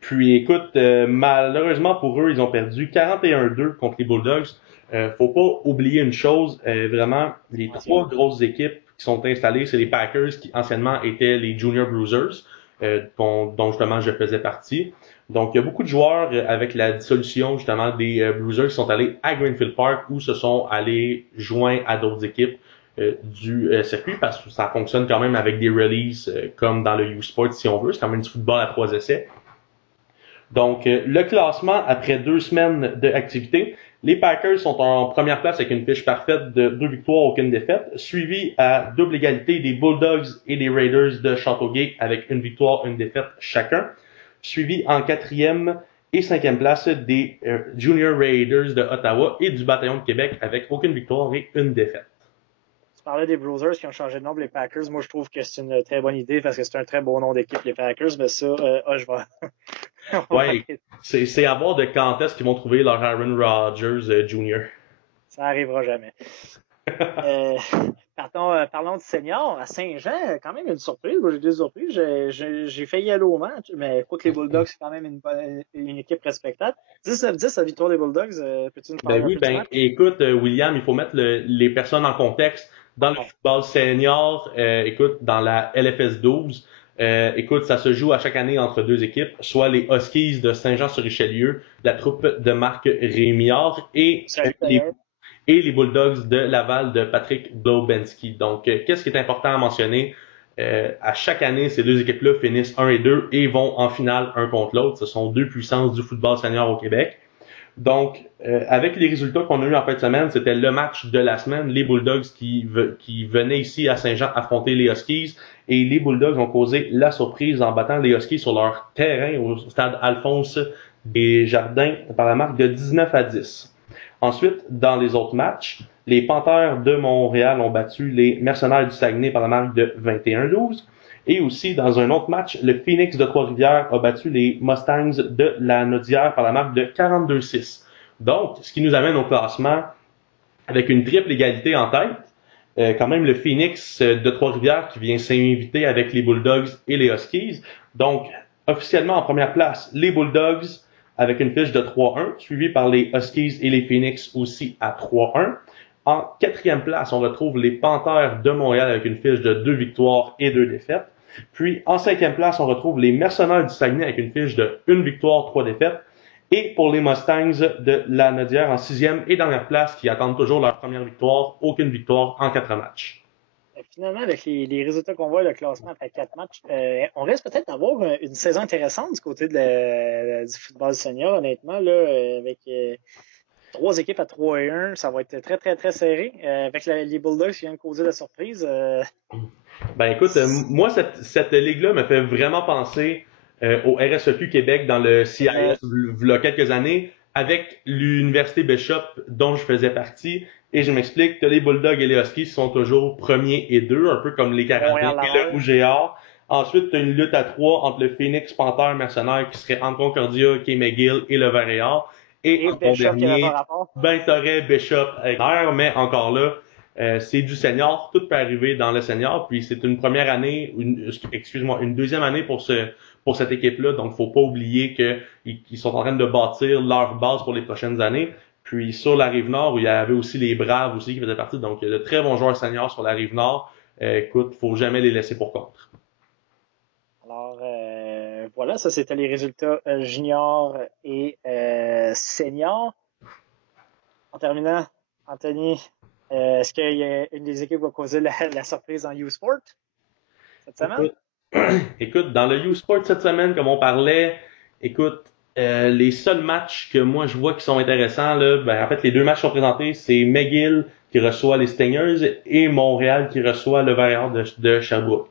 puis écoute, malheureusement pour eux, ils ont perdu 41-2 contre les Bulldogs. Faut pas oublier une chose, vraiment, les trois grosses équipes qui sont installées, c'est les Packers qui anciennement étaient les Junior Bruisers, dont justement je faisais partie. Donc il y a beaucoup de joueurs avec la dissolution justement des Bruisers qui sont allés à Greenfield Park ou se sont allés joindre à d'autres équipes du circuit parce que ça fonctionne quand même avec des releases comme dans le U-Sport si on veut. C'est quand même du football à 3 essais. Donc, le classement, après 2 semaines d'activité, les Packers sont en première place avec une fiche parfaite de 2 victoires, aucune défaite, suivi à double égalité des Bulldogs et des Raiders de Châteauguay avec une victoire, une défaite chacun, suivi en 4e et 5e place des Junior Raiders de Ottawa et du Bataillon de Québec avec aucune victoire et une défaite. Tu parlais des Bruisers qui ont changé de nom, les Packers. Moi, je trouve que c'est une très bonne idée parce que c'est un très beau nom d'équipe, les Packers. Mais ça, je vais. Ouais, c'est à voir de quand est-ce qu'ils vont trouver leur Aaron Rodgers Jr. Ça arrivera jamais. Parlons du senior. À Saint-Jean, quand même une surprise. Moi, j'ai des surprises. J'ai failli aller au match, mais écoute, les Bulldogs, c'est quand même une équipe respectable. 19-10, la victoire des Bulldogs. Peux-tu nous parler un peu du match? Écoute, William, il faut mettre les personnes en contexte. Dans le football senior, écoute, dans la LFS 12, écoute, ça se joue à chaque année entre deux équipes, soit les Huskies de Saint-Jean-sur-Richelieu, la troupe de Marc Rémillard et les Bulldogs de Laval de Patrick Blobensky. Donc, qu'est-ce qui est important à mentionner? À chaque année, ces deux équipes-là finissent 1 et 2 et vont en finale un contre l'autre. Ce sont deux puissances du football senior au Québec. Donc, avec les résultats qu'on a eu en fin de semaine, c'était le match de la semaine. Les Bulldogs qui venaient ici à Saint-Jean affronter les Huskies. Et les Bulldogs ont causé la surprise en battant les Huskies sur leur terrain au stade Alphonse Desjardins par la marque de 19-10. Ensuite, dans les autres matchs, les Panthères de Montréal ont battu les Mercenaires du Saguenay par la marque de 21-12. Et aussi, dans un autre match, le Phoenix de Trois-Rivières a battu les Mustangs de la Naudière par la marque de 42-6. Donc, ce qui nous amène au classement avec une triple égalité en tête. Quand même, le Phoenix de Trois-Rivières qui vient s'inviter avec les Bulldogs et les Huskies. Donc, officiellement en première place, les Bulldogs avec une fiche de 3-1, suivi par les Huskies et les Phoenix aussi à 3-1. En quatrième place, on retrouve les Panthères de Montréal avec une fiche de 2 victoires et 2 défaites. Puis en cinquième place, on retrouve les Mercenaires du Saguenay avec une fiche de 1 victoire, 3 défaites. Et pour les Mustangs de la Nodière en sixième et dernière place, qui attendent toujours leur première victoire, aucune victoire en 4 matchs. Finalement, avec les résultats qu'on voit, le classement après 4 matchs, on risque peut-être d'avoir une saison intéressante du côté du football senior, honnêtement, là, avec 3 équipes à 3-1, ça va être très, très, très serré. Avec les Bulldogs qui viennent causer la surprise. Ben écoute, moi, cette ligue-là me fait vraiment penser au RSEQ Québec dans le CIS il y a quelques années, avec l'Université Bishop dont je faisais partie. Et je m'explique que les Bulldogs et les Huskies sont toujours premiers et deux, un peu comme les Carabins et le Rouge et Or. Ensuite, tu as une lutte à 3 entre le Phoenix Panther mercenaire qui serait entre Concordia, Kay McGill et le Vert et Or. Et en dernier, ben t'aurais Bishop avec l'air, mais encore là, c'est du senior, tout peut arriver dans le senior, puis c'est une première année, une deuxième année pour cette équipe-là, donc faut pas oublier qu'ils sont en train de bâtir leur base pour les prochaines années. Puis sur la Rive-Nord, où il y avait aussi les Braves aussi qui faisaient partie, donc il y a de très bons joueurs seniors sur la Rive-Nord. Écoute, faut jamais les laisser pour compte. Alors voilà, ça c'était les résultats juniors et seniors. En terminant, Anthony, est-ce qu'il y a une des équipes qui va causer la surprise en U-Sport cette semaine? Écoute, dans le U-Sport cette semaine, comme on parlait, écoute, les seuls matchs que moi je vois qui sont intéressants, là, ben, en fait, les deux matchs sont présentés, c'est McGill qui reçoit les Stingers et Montréal qui reçoit le Vert de Sherbrooke.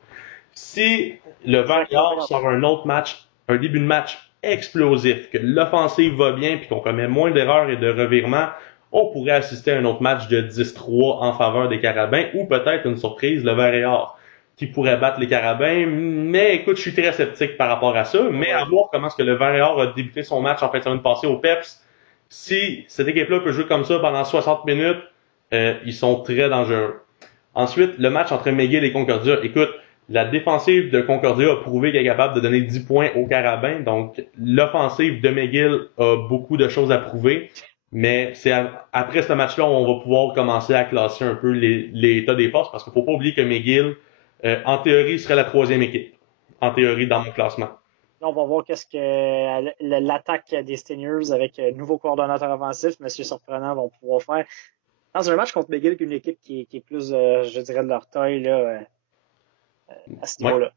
Si le Vert sort un autre match, un début de match explosif, que l'offensive va bien puis qu'on commet moins d'erreurs et de revirements, on pourrait assister à un autre match de 10-3 en faveur des Carabins ou peut-être une surprise, le Vert qui pourrait battre les Carabins. Mais écoute, je suis très sceptique par rapport à ça. Mais à voir comment est-ce que le Vert a débuté son match en fin de semaine passée au PEPS. Si cette équipe-là peut jouer comme ça pendant 60 minutes, ils sont très dangereux. Ensuite, le match entre McGill et Concordia. Écoute, la défensive de Concordia a prouvé qu'elle est capable de donner 10 points aux Carabins. Donc, l'offensive de McGill a beaucoup de choses à prouver. Mais c'est après ce match-là, on va pouvoir commencer à classer un peu l'état des forces parce qu'il ne faut pas oublier que McGill, en théorie, serait la troisième équipe. En théorie, dans mon classement. Là, on va voir qu'est-ce que l'attaque des Stingers avec nouveau coordonnateur offensif, Monsieur Surprenant, vont pouvoir faire. Dans un match contre McGill, une équipe qui est plus, je dirais, de leur taille là, à ce niveau-là.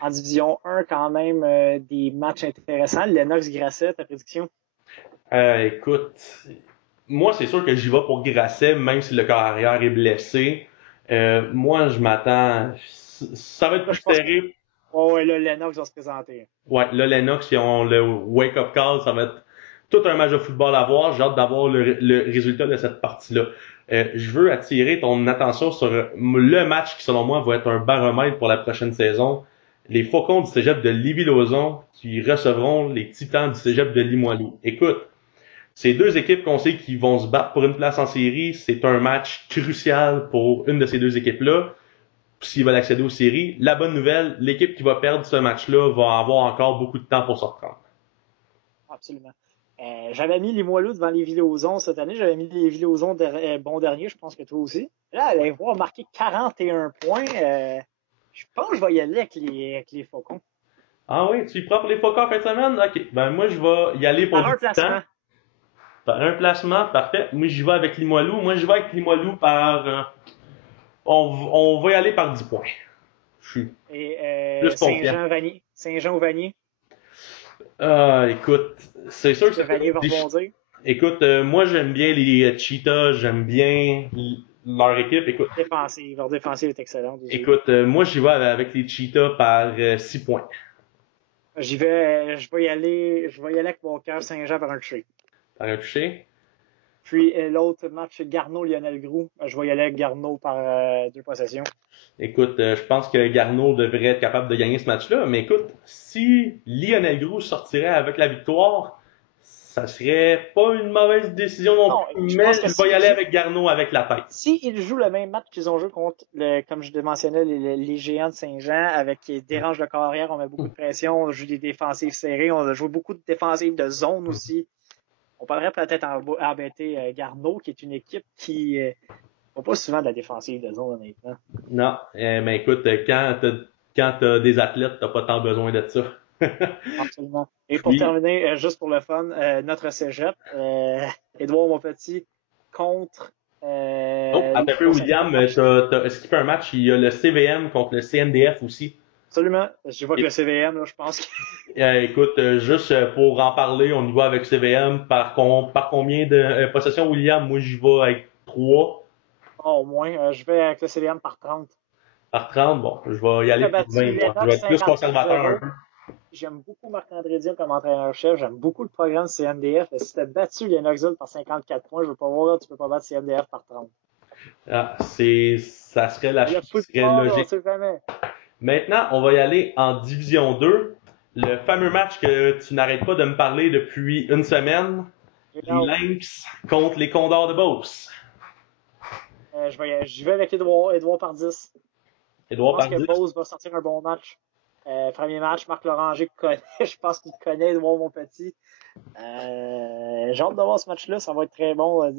En division 1, quand même, des matchs intéressants. Lennox-Grasset, ta prédiction? Écoute, moi, c'est sûr que j'y vais pour Grasset, même si le corps arrière est blessé. Moi, je m'attends. Ça va être plus serré. Oh, ouais, là, Lennox va se présenter. Ouais, là, Lennox, ils ont le wake-up call. Ça va être tout un match de football à voir. J'ai hâte d'avoir le résultat de cette partie-là. Je veux attirer ton attention sur le match qui, selon moi, va être un baromètre pour la prochaine saison. Les Faucons du cégep de Lévis-Lauzon qui recevront les Titans du cégep de Limoilou. Écoute, ces deux équipes qu'on sait qui vont se battre pour une place en série, c'est un match crucial pour une de ces deux équipes-là s'ils veulent accéder aux séries. La bonne nouvelle, l'équipe qui va perdre ce match-là va avoir encore beaucoup de temps pour se reprendre. Absolument. J'avais mis les Moelleux devant les Villosons cette année. J'avais mis les Villosons bon dernier, je pense que toi aussi. Là, allez voir marquer 41 points. Je pense que je vais y aller avec les Faucons. Ah oui, tu y prends pour les Faucons en fin de semaine? Ok, ben moi je vais y aller pour par un placement. Par un placement, parfait. Moi j'y vais avec Limoilou. Moi je vais avec Limoilou par... on va y aller par 10 points. Je suis plus confiant. Saint-Jean au Vanier. Écoute, c'est sûr que le Vanier va rebondir. Écoute, moi j'aime bien les Cheetahs, j'aime bien leur équipe. Écoute, leur défensive est excellente. Écoute, moi j'y vais avec les Cheetahs par 6 points. Je vais y aller avec mon cœur Saint-Jean par un touché. Par un touché. Puis l'autre match, Garneau-Lionel Groux. Je vais y aller avec Garneau par 2 possessions. Écoute, je pense que Garneau devrait être capable de gagner ce match-là. Mais écoute, si Lionel Groux sortirait avec la victoire, ça serait pas une mauvaise décision non plus. Mais je vais y aller avec Garneau avec la tête. S'ils jouent le même match qu'ils ont joué contre, comme je le mentionnais, les Géants de Saint-Jean, avec Dérange de carrière, on met beaucoup de pression, on joue des défensives serrées, on a joué beaucoup de défensives de zone aussi. On parlerait peut-être embêter Garneau, qui est une équipe qui On pas souvent de la défensive de zone, honnêtement. Non, mais écoute, quand t'as des athlètes, t'as pas tant besoin de ça. Absolument. Et pour Puis, terminer, juste pour le fun, notre cégep, Édouard Montpetit contre oh, attends un peu, Léo William, Saint-Pierre. est-ce qu'il fait un match? Il y a le CVM contre le CNDF aussi. Absolument. Je vois que le CVM, là, je pense que Écoute, juste pour en parler, on y va avec CVM. Par combien de possessions, William? Moi, j'y vais avec 3 au moins, je vais avec le CVM par 30. par 30. Bon, je vais y Il aller a pour battu 20, moi. Je vais Lennox être plus conservateur un 54-0. peu. J'aime beaucoup Marc-André Dion comme entraîneur-chef. J'aime beaucoup le programme CNDF. Si tu as battu Lennoxville par 54 points, je veux pas voir, tu peux pas battre CNDF par 30. Ah, ça serait la Le chose qui serait football, on logique. sait jamais. Maintenant, on va y aller en Division 2. Le fameux match que tu n'arrêtes pas de me parler depuis une semaine. J'ai Les hâte. Lynx contre les Condors de Beauce. J'y vais avec Edouard par 10. Je Édouard pense que Pardis. Bose va sortir un bon match. Premier match, Marc Loranger connaît. Je pense qu'il connaît Edouard Montpetit. J'ai hâte de voir ce match-là. Ça va être très bon.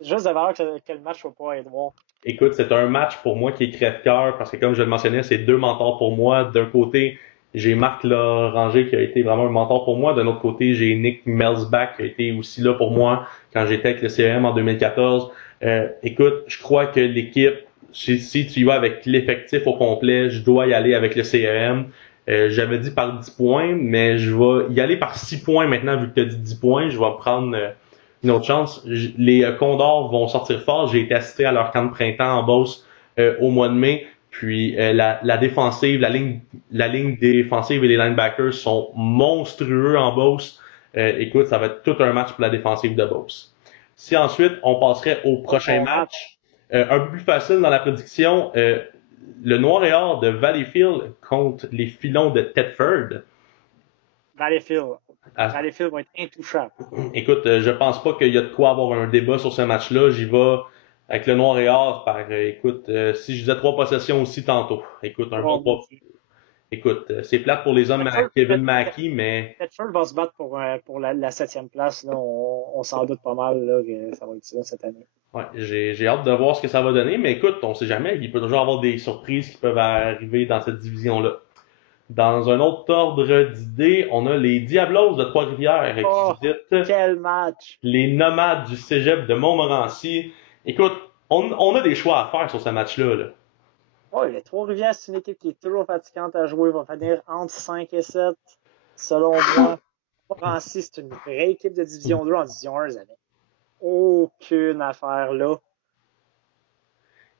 Juste de valeur que le match soit pas à Edouard. Écoute, c'est un match pour moi qui est crève-cœur parce que comme je le mentionnais, c'est 2 mentors pour moi. D'un côté, j'ai Marc Loranger qui a été vraiment un mentor pour moi. D'un autre côté, j'ai Nick Melsbach qui a été aussi là pour moi quand j'étais avec le CRM en 2014. Écoute, je crois que l'équipe, si tu y vas avec l'effectif au complet, je dois y aller avec le CRM. J'avais dit par 10 points, mais je vais y aller par 6 points maintenant vu que tu as dit 10 points. Je vais prendre une autre chance. Les Condors vont sortir fort. J'ai été assisté à leur camp de printemps en Beauce au mois de mai. Puis la défensive, la ligne défensive et les linebackers sont monstrueux en Beauce. Écoute, ça va être tout un match pour la défensive de Beauce. Si ensuite on passerait au prochain Bon match. match, un peu plus facile dans la prédiction, le Noir et Or de Valleyfield contre les Filons de Thetford. Valleyfield. À Valleyfield va être intouchable. Écoute, je pense pas qu'il y a de quoi avoir un débat sur ce match-là. J'y vais avec le Noir et Or par, écoute, si je disais 3 possessions aussi tantôt. Écoute, un bon Oh, 3. Écoute, c'est plate pour les hommes à Kevin Mackey, mais Thetford va se battre pour la 7e place. Là. On s'en doute pas mal là, que ça va être ça cette année. ouais, j'ai hâte de voir ce que ça va donner. Mais écoute, on sait jamais. Il peut toujours avoir des surprises qui peuvent arriver dans cette division-là. Dans un autre ordre d'idées, on a les Diablos de Trois-Rivières Oh, qui visitent quel match! les Nomades du Cégep de Montmorency. Écoute, on a des choix à faire sur ce match-là. Là. Oh, les Trois-Rivières, c'est une équipe qui est toujours fatigante à jouer. Va finir entre 5 et 7, selon moi. Montmorency, c'est une vraie équipe de Division 2. En Division 1, ils n'avaient aucune affaire là.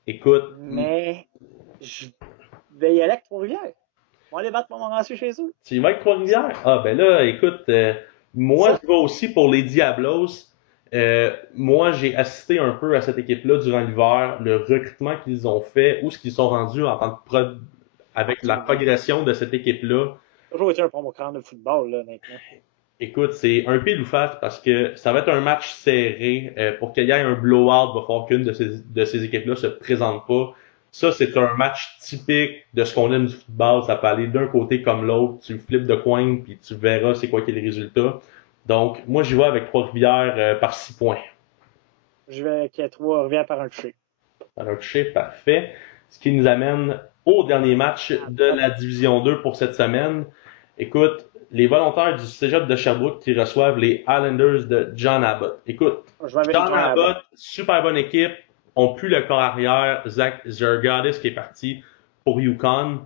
Écoute, Mais je vais y aller avec Trois-Rivières. On va aller battre Montmorency chez eux. tu y vas avec Trois-Rivières? Ah, ben là, écoute, moi, je vais aussi pour les Diablos. Moi, j'ai assisté un peu à cette équipe-là durant l'hiver, le recrutement qu'ils ont fait, où ce qu'ils sont rendus en tant que avec la progression de cette équipe-là. Toujours été un bon crâne de football, là, maintenant. Écoute, c'est un pile ou face parce que ça va être un match serré. Pour qu'il y ait un blowout, il va falloir qu'une de ces équipes-là se présente pas. Ça, c'est un match typique de ce qu'on aime du football. Ça peut aller d'un côté comme l'autre. Tu flippes de coin, puis tu verras c'est quoi qui est le résultat. Donc, moi, j'y vais avec Trois-Rivières par 6 points. Je vais avec Trois-Rivières par un touché. Par un touché, parfait. Ce qui nous amène au dernier match de la Division 2 pour cette semaine. Écoute, les volontaires du Cégep de Sherbrooke qui reçoivent les Islanders de John Abbott. Écoute, Je vais avec John Abbott, super bonne équipe, ont plus le corps arrière, Zach Zergadis qui est parti pour Yukon.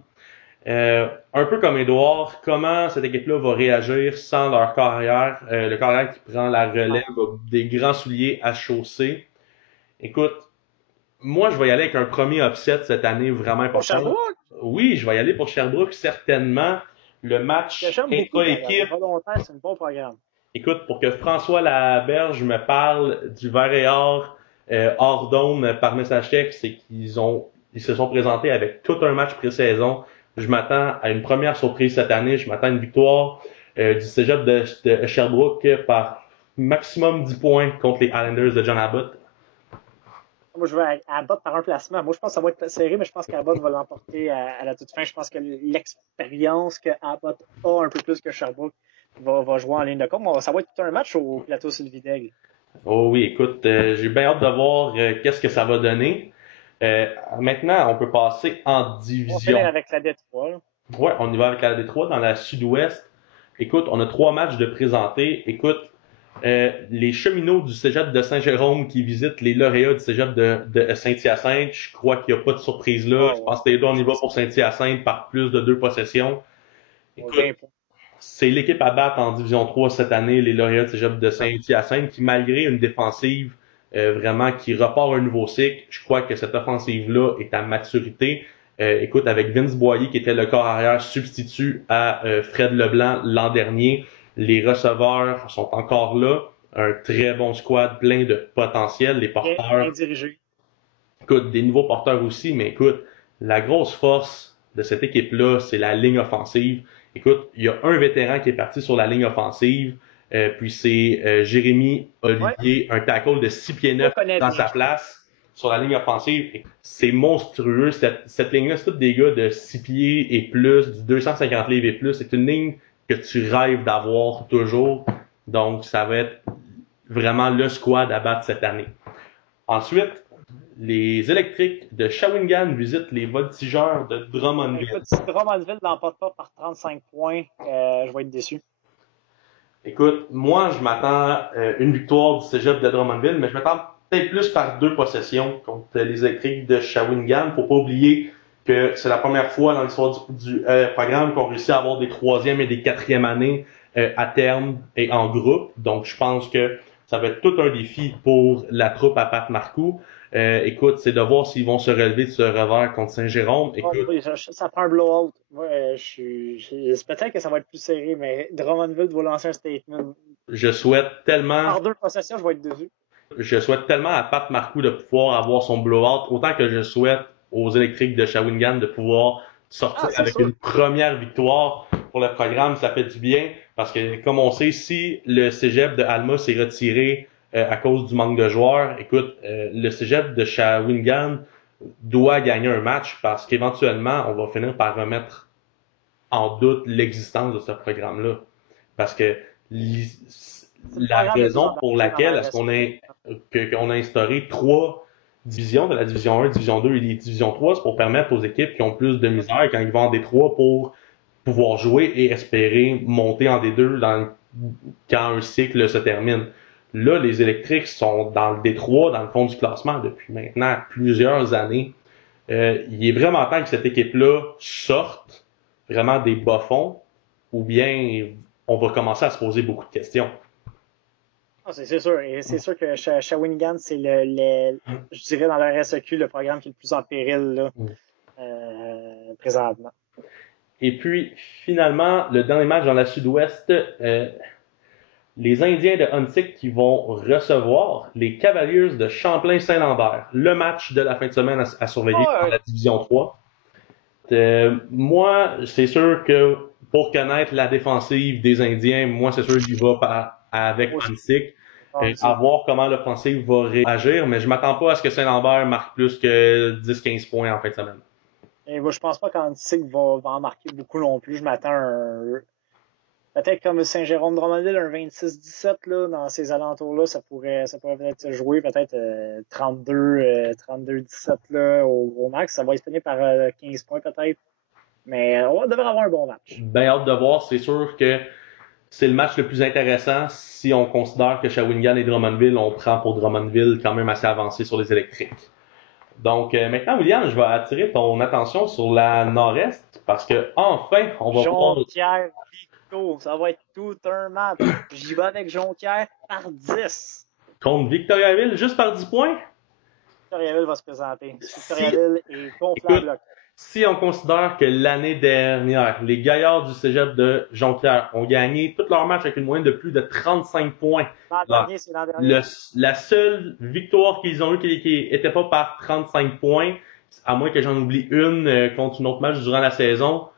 Un peu comme Edouard, comment cette équipe-là va réagir sans leur corps arrière, le corps arrière qui prend la relève, des grands souliers à chausser. Écoute, moi je vais y aller avec un premier upset cette année vraiment important. Sherbrooke? Oui, je vais y aller pour Sherbrooke, certainement. Le match intra-équipe. Volontaire, c'est un bon programme. Écoute, pour que François Laberge me parle du vert et or hors dôme par message texte, c'est ils se sont présentés avec tout un match pré-saison. Je m'attends à une première surprise cette année. Je m'attends à une victoire du Cégep de Sherbrooke par maximum 10 points contre les Islanders de John Abbott. Moi, je vais à Abbott par un placement. Moi, je pense que ça va être serré, mais je pense qu'Abbott va l'emporter à la toute fin. Je pense que l'expérience que Abbott a un peu plus que Sherbrooke va jouer en ligne de compte. Ça va être tout un match au plateau Sylvidègue. Oh oui, écoute, j'ai bien hâte de voir qu'est-ce que ça va donner. Maintenant, on peut passer en On va finir division. avec la Détroit. Là. Ouais, on y va avec la Détroit dans la sud-ouest. Écoute, on a 3 matchs de présentés. Écoute, les cheminots du cégep de Saint-Jérôme qui visitent les lauréats du cégep de Saint-Hyacinthe, je crois qu'il n'y a pas de surprise là. Ah Je ouais. pense que les deux, on y va pour Saint-Hyacinthe par plus de 2 possessions. Au Écoute, 20 points. c'est l'équipe à battre en Division 3 cette année, les lauréats du cégep de Saint-Hyacinthe, qui malgré une défensive vraiment qui repart un nouveau cycle, je crois que cette offensive-là est à maturité. Écoute, avec Vince Boyer qui était le corps arrière substitut à Fred Leblanc l'an dernier, les receveurs sont encore là. Un très bon squad, plein de potentiel. Les Bien porteurs, dirigé. écoute, des nouveaux porteurs aussi, mais écoute, la grosse force de cette équipe-là, c'est la ligne offensive. Écoute, il y a un vétéran qui est parti sur la ligne offensive, puis c'est Jérémy Ouais, Olivier, un tackle de 6 pieds on 9 connaît dans bien. sa place sur la ligne offensive. C'est monstrueux. Cette ligne-là, c'est tous des gars de 6 pieds et plus, du 250 livres et plus. C'est une ligne que tu rêves d'avoir toujours. Donc, ça va être vraiment le squad à battre cette année. Ensuite, les électriques de Shawinigan visitent les voltigeurs de Drummondville. Écoute, si Drummondville l'emporte pas par 35 points, je vais être déçu. Écoute, moi, je m'attends une victoire du cégep de Drummondville, mais je m'attends peut-être plus par 2 possessions contre les électriques de Shawinigan. Faut pas oublier que c'est la première fois dans l'histoire du programme qu'on réussit à avoir des 3e et des 4e années à terme et en groupe. Donc, je pense que ça va être tout un défi pour la troupe à Pat Marcoux. Écoute, c'est de voir s'ils vont se relever de ce revers contre Saint-Jérôme. Oh, Écoute, oui, ça prend un blowout. Ouais, c'est peut-être que ça va être plus serré, mais Drummondville doit lancer un statement. je souhaite tellement Par 2 possessions, je vais être déçu. je souhaite tellement à Pat Marcoux de pouvoir avoir son blowout, autant que je souhaite aux électriques de Shawinigan de pouvoir sortir Ah, c'est avec sûr. une première victoire pour le programme. Ça fait du bien parce que, comme on sait, si le cégep de Alma s'est retiré à cause du manque de joueurs, écoute, le cégep de Shawinigan doit gagner un match parce qu'éventuellement, on va finir par remettre en doute l'existence de ce programme-là. Parce que C'est le la programme le plus raison pour avantageux dans laquelle la est-ce qu'on RSEQ. qu'on a instauré 3 divisions de la division 1, division 2 et la division 3, c'est pour permettre aux équipes qui ont plus de misère quand ils vont en D3 pour pouvoir jouer et espérer monter en D2 quand un cycle se termine. Là, les électriques sont dans le D3, dans le fond du classement depuis maintenant plusieurs années. Il est vraiment temps que cette équipe-là sorte vraiment des bas-fonds ou bien on va commencer à se poser beaucoup de questions. Ah, c'est sûr. Et c'est sûr que Shawinigan, c'est je dirais dans la RSEQ, le programme qui est le plus en péril là, présentement. Et puis, finalement, le dernier match dans la Sud-Ouest, les Indiens de Huntsic qui vont recevoir les Cavaliers de Champlain-Saint-Lambert. Le match de la fin de semaine à surveiller dans Ouais, la Division 3. Moi, c'est sûr que pour connaître la défensive des Indiens, moi, c'est sûr que j'y vais avec aussi. Huntsic. À voir comment l'offensive va réagir, mais je m'attends pas à ce que Saint-Lambert marque plus que 10-15 points en fin de semaine. Et moi, je pense pas qu'Antic va en marquer beaucoup non plus. Je m'attends à peut-être comme Saint-Jérôme-Drummondville, un 26-17 là, dans ces alentours-là, ça pourrait peut-être se jouer peut-être 32-17 là, au max. Ça va se finir par 15 points peut-être. Mais on devrait avoir un bon match. Ben hâte de voir, c'est sûr que c'est le match le plus intéressant si on considère que Shawinigan et Drummondville, on prend pour Drummondville quand même assez avancé sur les électriques. Donc maintenant, William, je vais attirer ton attention sur la nord-est parce que enfin, on va voir Jonquière, Victo, ça va être tout un match. J'y vais avec Jonquière par 10. contre Victoriaville juste par 10 points. Victoriaville va se présenter. Si, Victoriaville est gonflable. écoute, si on considère que l'année dernière, les Gaillards du cégep de Jonquière ont gagné tous leurs matchs avec une moyenne de plus de 35 points. L'an dernier, c'est l'an dernier. La seule victoire qu'ils ont eue qui n'était pas par 35 points, à moins que j'en oublie une contre une autre match durant la saison,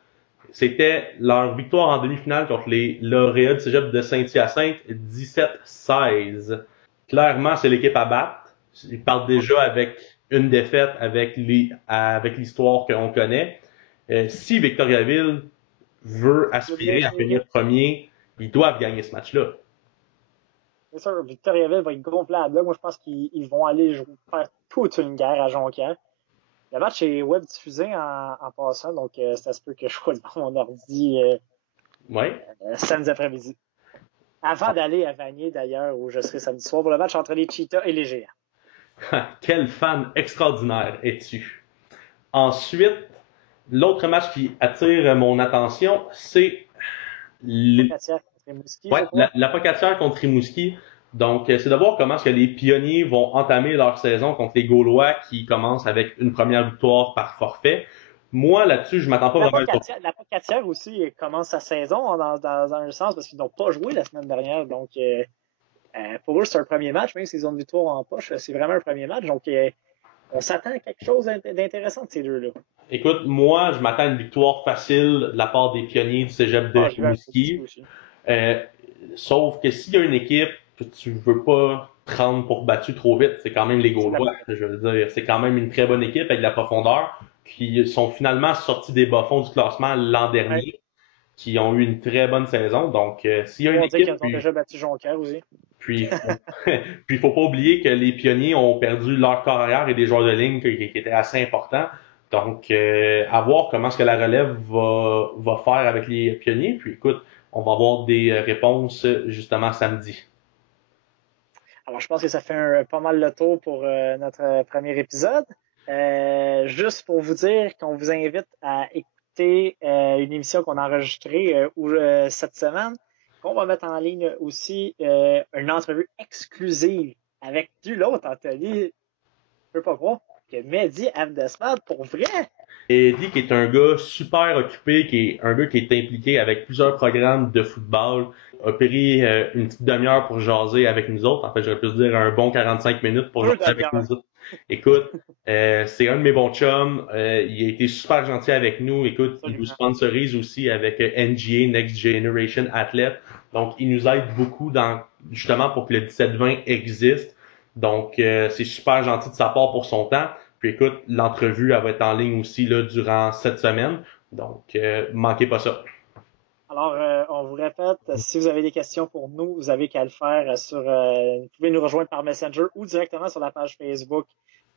c'était leur victoire en demi-finale contre les lauréats du cégep de Saint-Hyacinthe, 17-16. Clairement, c'est l'équipe à battre. Ils partent déjà avec une défaite avec l'histoire qu'on connaît. Si Victoriaville veut aspirer à finir premier, ils doivent gagner ce match-là. C'est sûr, Victoriaville va être gonflable. Là, moi, je pense qu'ils vont aller faire toute une guerre à Jonquière. Le match est web diffusé en passant, donc ça se peut que je sois devant mon ordi samedi après-midi. Avant d'aller à Vanier, d'ailleurs, où je serai samedi soir pour le match entre les Cheetahs et les Géants. Quel fan extraordinaire es-tu? Ensuite, l'autre match qui attire mon attention, c'est la Pocatière contre Rimouski. Donc, c'est de voir comment est-ce que les Pionniers vont entamer leur saison contre les Gaulois qui commencent avec une première victoire par forfait. Moi, là-dessus, je m'attends pas vraiment à la Pocatière aussi commence sa saison dans un sens parce qu'ils n'ont pas joué la semaine dernière. Donc, pour eux, c'est un premier match, même s'ils ont une victoire en poche, c'est vraiment un premier match. Donc, on s'attend à quelque chose d'intéressant de ces deux-là. Écoute, moi, je m'attends à une victoire facile de la part des Pionniers du Cégep de Rimouski. Sauf que s'il y a une équipe que tu veux pas prendre pour battu trop vite, c'est quand même les Gaulois. Je veux dire, c'est quand même une très bonne équipe avec de la profondeur, qui sont finalement sortis des bas-fonds du classement l'an dernier, qui ont eu une très bonne saison. Donc, s'il y a une équipe... Ils ont déjà battu Jonquière aussi. Puis, il faut pas oublier que les Pionniers ont perdu leur corps arrière et des joueurs de ligne qui étaient assez importants. Donc, à voir comment est-ce que la relève va faire avec les Pionniers. Puis, écoute, on va avoir des réponses justement samedi. Alors, je pense que ça fait pas mal le tour pour notre premier épisode. Juste pour vous dire qu'on vous invite à écouter une émission qu'on a enregistrée cette semaine, qu'on va mettre en ligne aussi une entrevue exclusive avec nul autre, Anthony, je peux pas croire, que Mehdi Abdesmad, pour vrai. Eddie, qui est un gars super occupé, qui est un gars qui est impliqué avec plusieurs programmes de football, a pris une petite demi-heure pour jaser avec nous autres. En fait, j'aurais pu dire un bon 45 minutes pour jaser avec nous autres. Écoute, c'est un de mes bons chums. Il a été super gentil avec nous. Écoute, il nous sponsorise aussi avec NGA, Next Generation Athlete. Donc, il nous aide beaucoup justement pour que le 17-20 existe. Donc, c'est super gentil de sa part pour son temps. Puis écoute, l'entrevue, elle va être en ligne aussi là, durant cette semaine. Donc, manquez pas ça. Alors, on vous répète, si vous avez des questions pour nous, vous avez qu'à le faire vous pouvez nous rejoindre par Messenger ou directement sur la page Facebook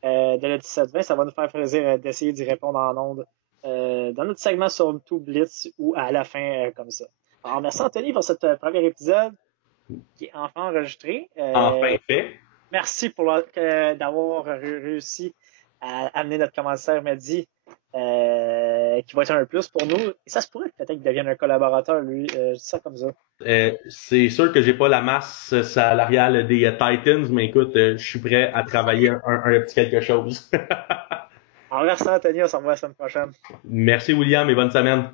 de le 17-20. Ça va nous faire plaisir d'essayer d'y répondre en ondes dans notre segment sur tout Blitz ou à la fin comme ça. Alors, merci Anthony pour ce premier épisode qui est enfin enregistré. Enfin fait. Merci d'avoir réussi à amener notre commanditaire Mehdi, qui va être un plus pour nous. Et ça se pourrait peut-être qu'il devienne un collaborateur, lui. Je dis ça comme ça. C'est sûr que j'ai pas la masse salariale des Titans, mais écoute, je suis prêt à travailler un petit quelque chose. Alors, merci Anthony, on se revoit la semaine prochaine. Merci William et bonne semaine.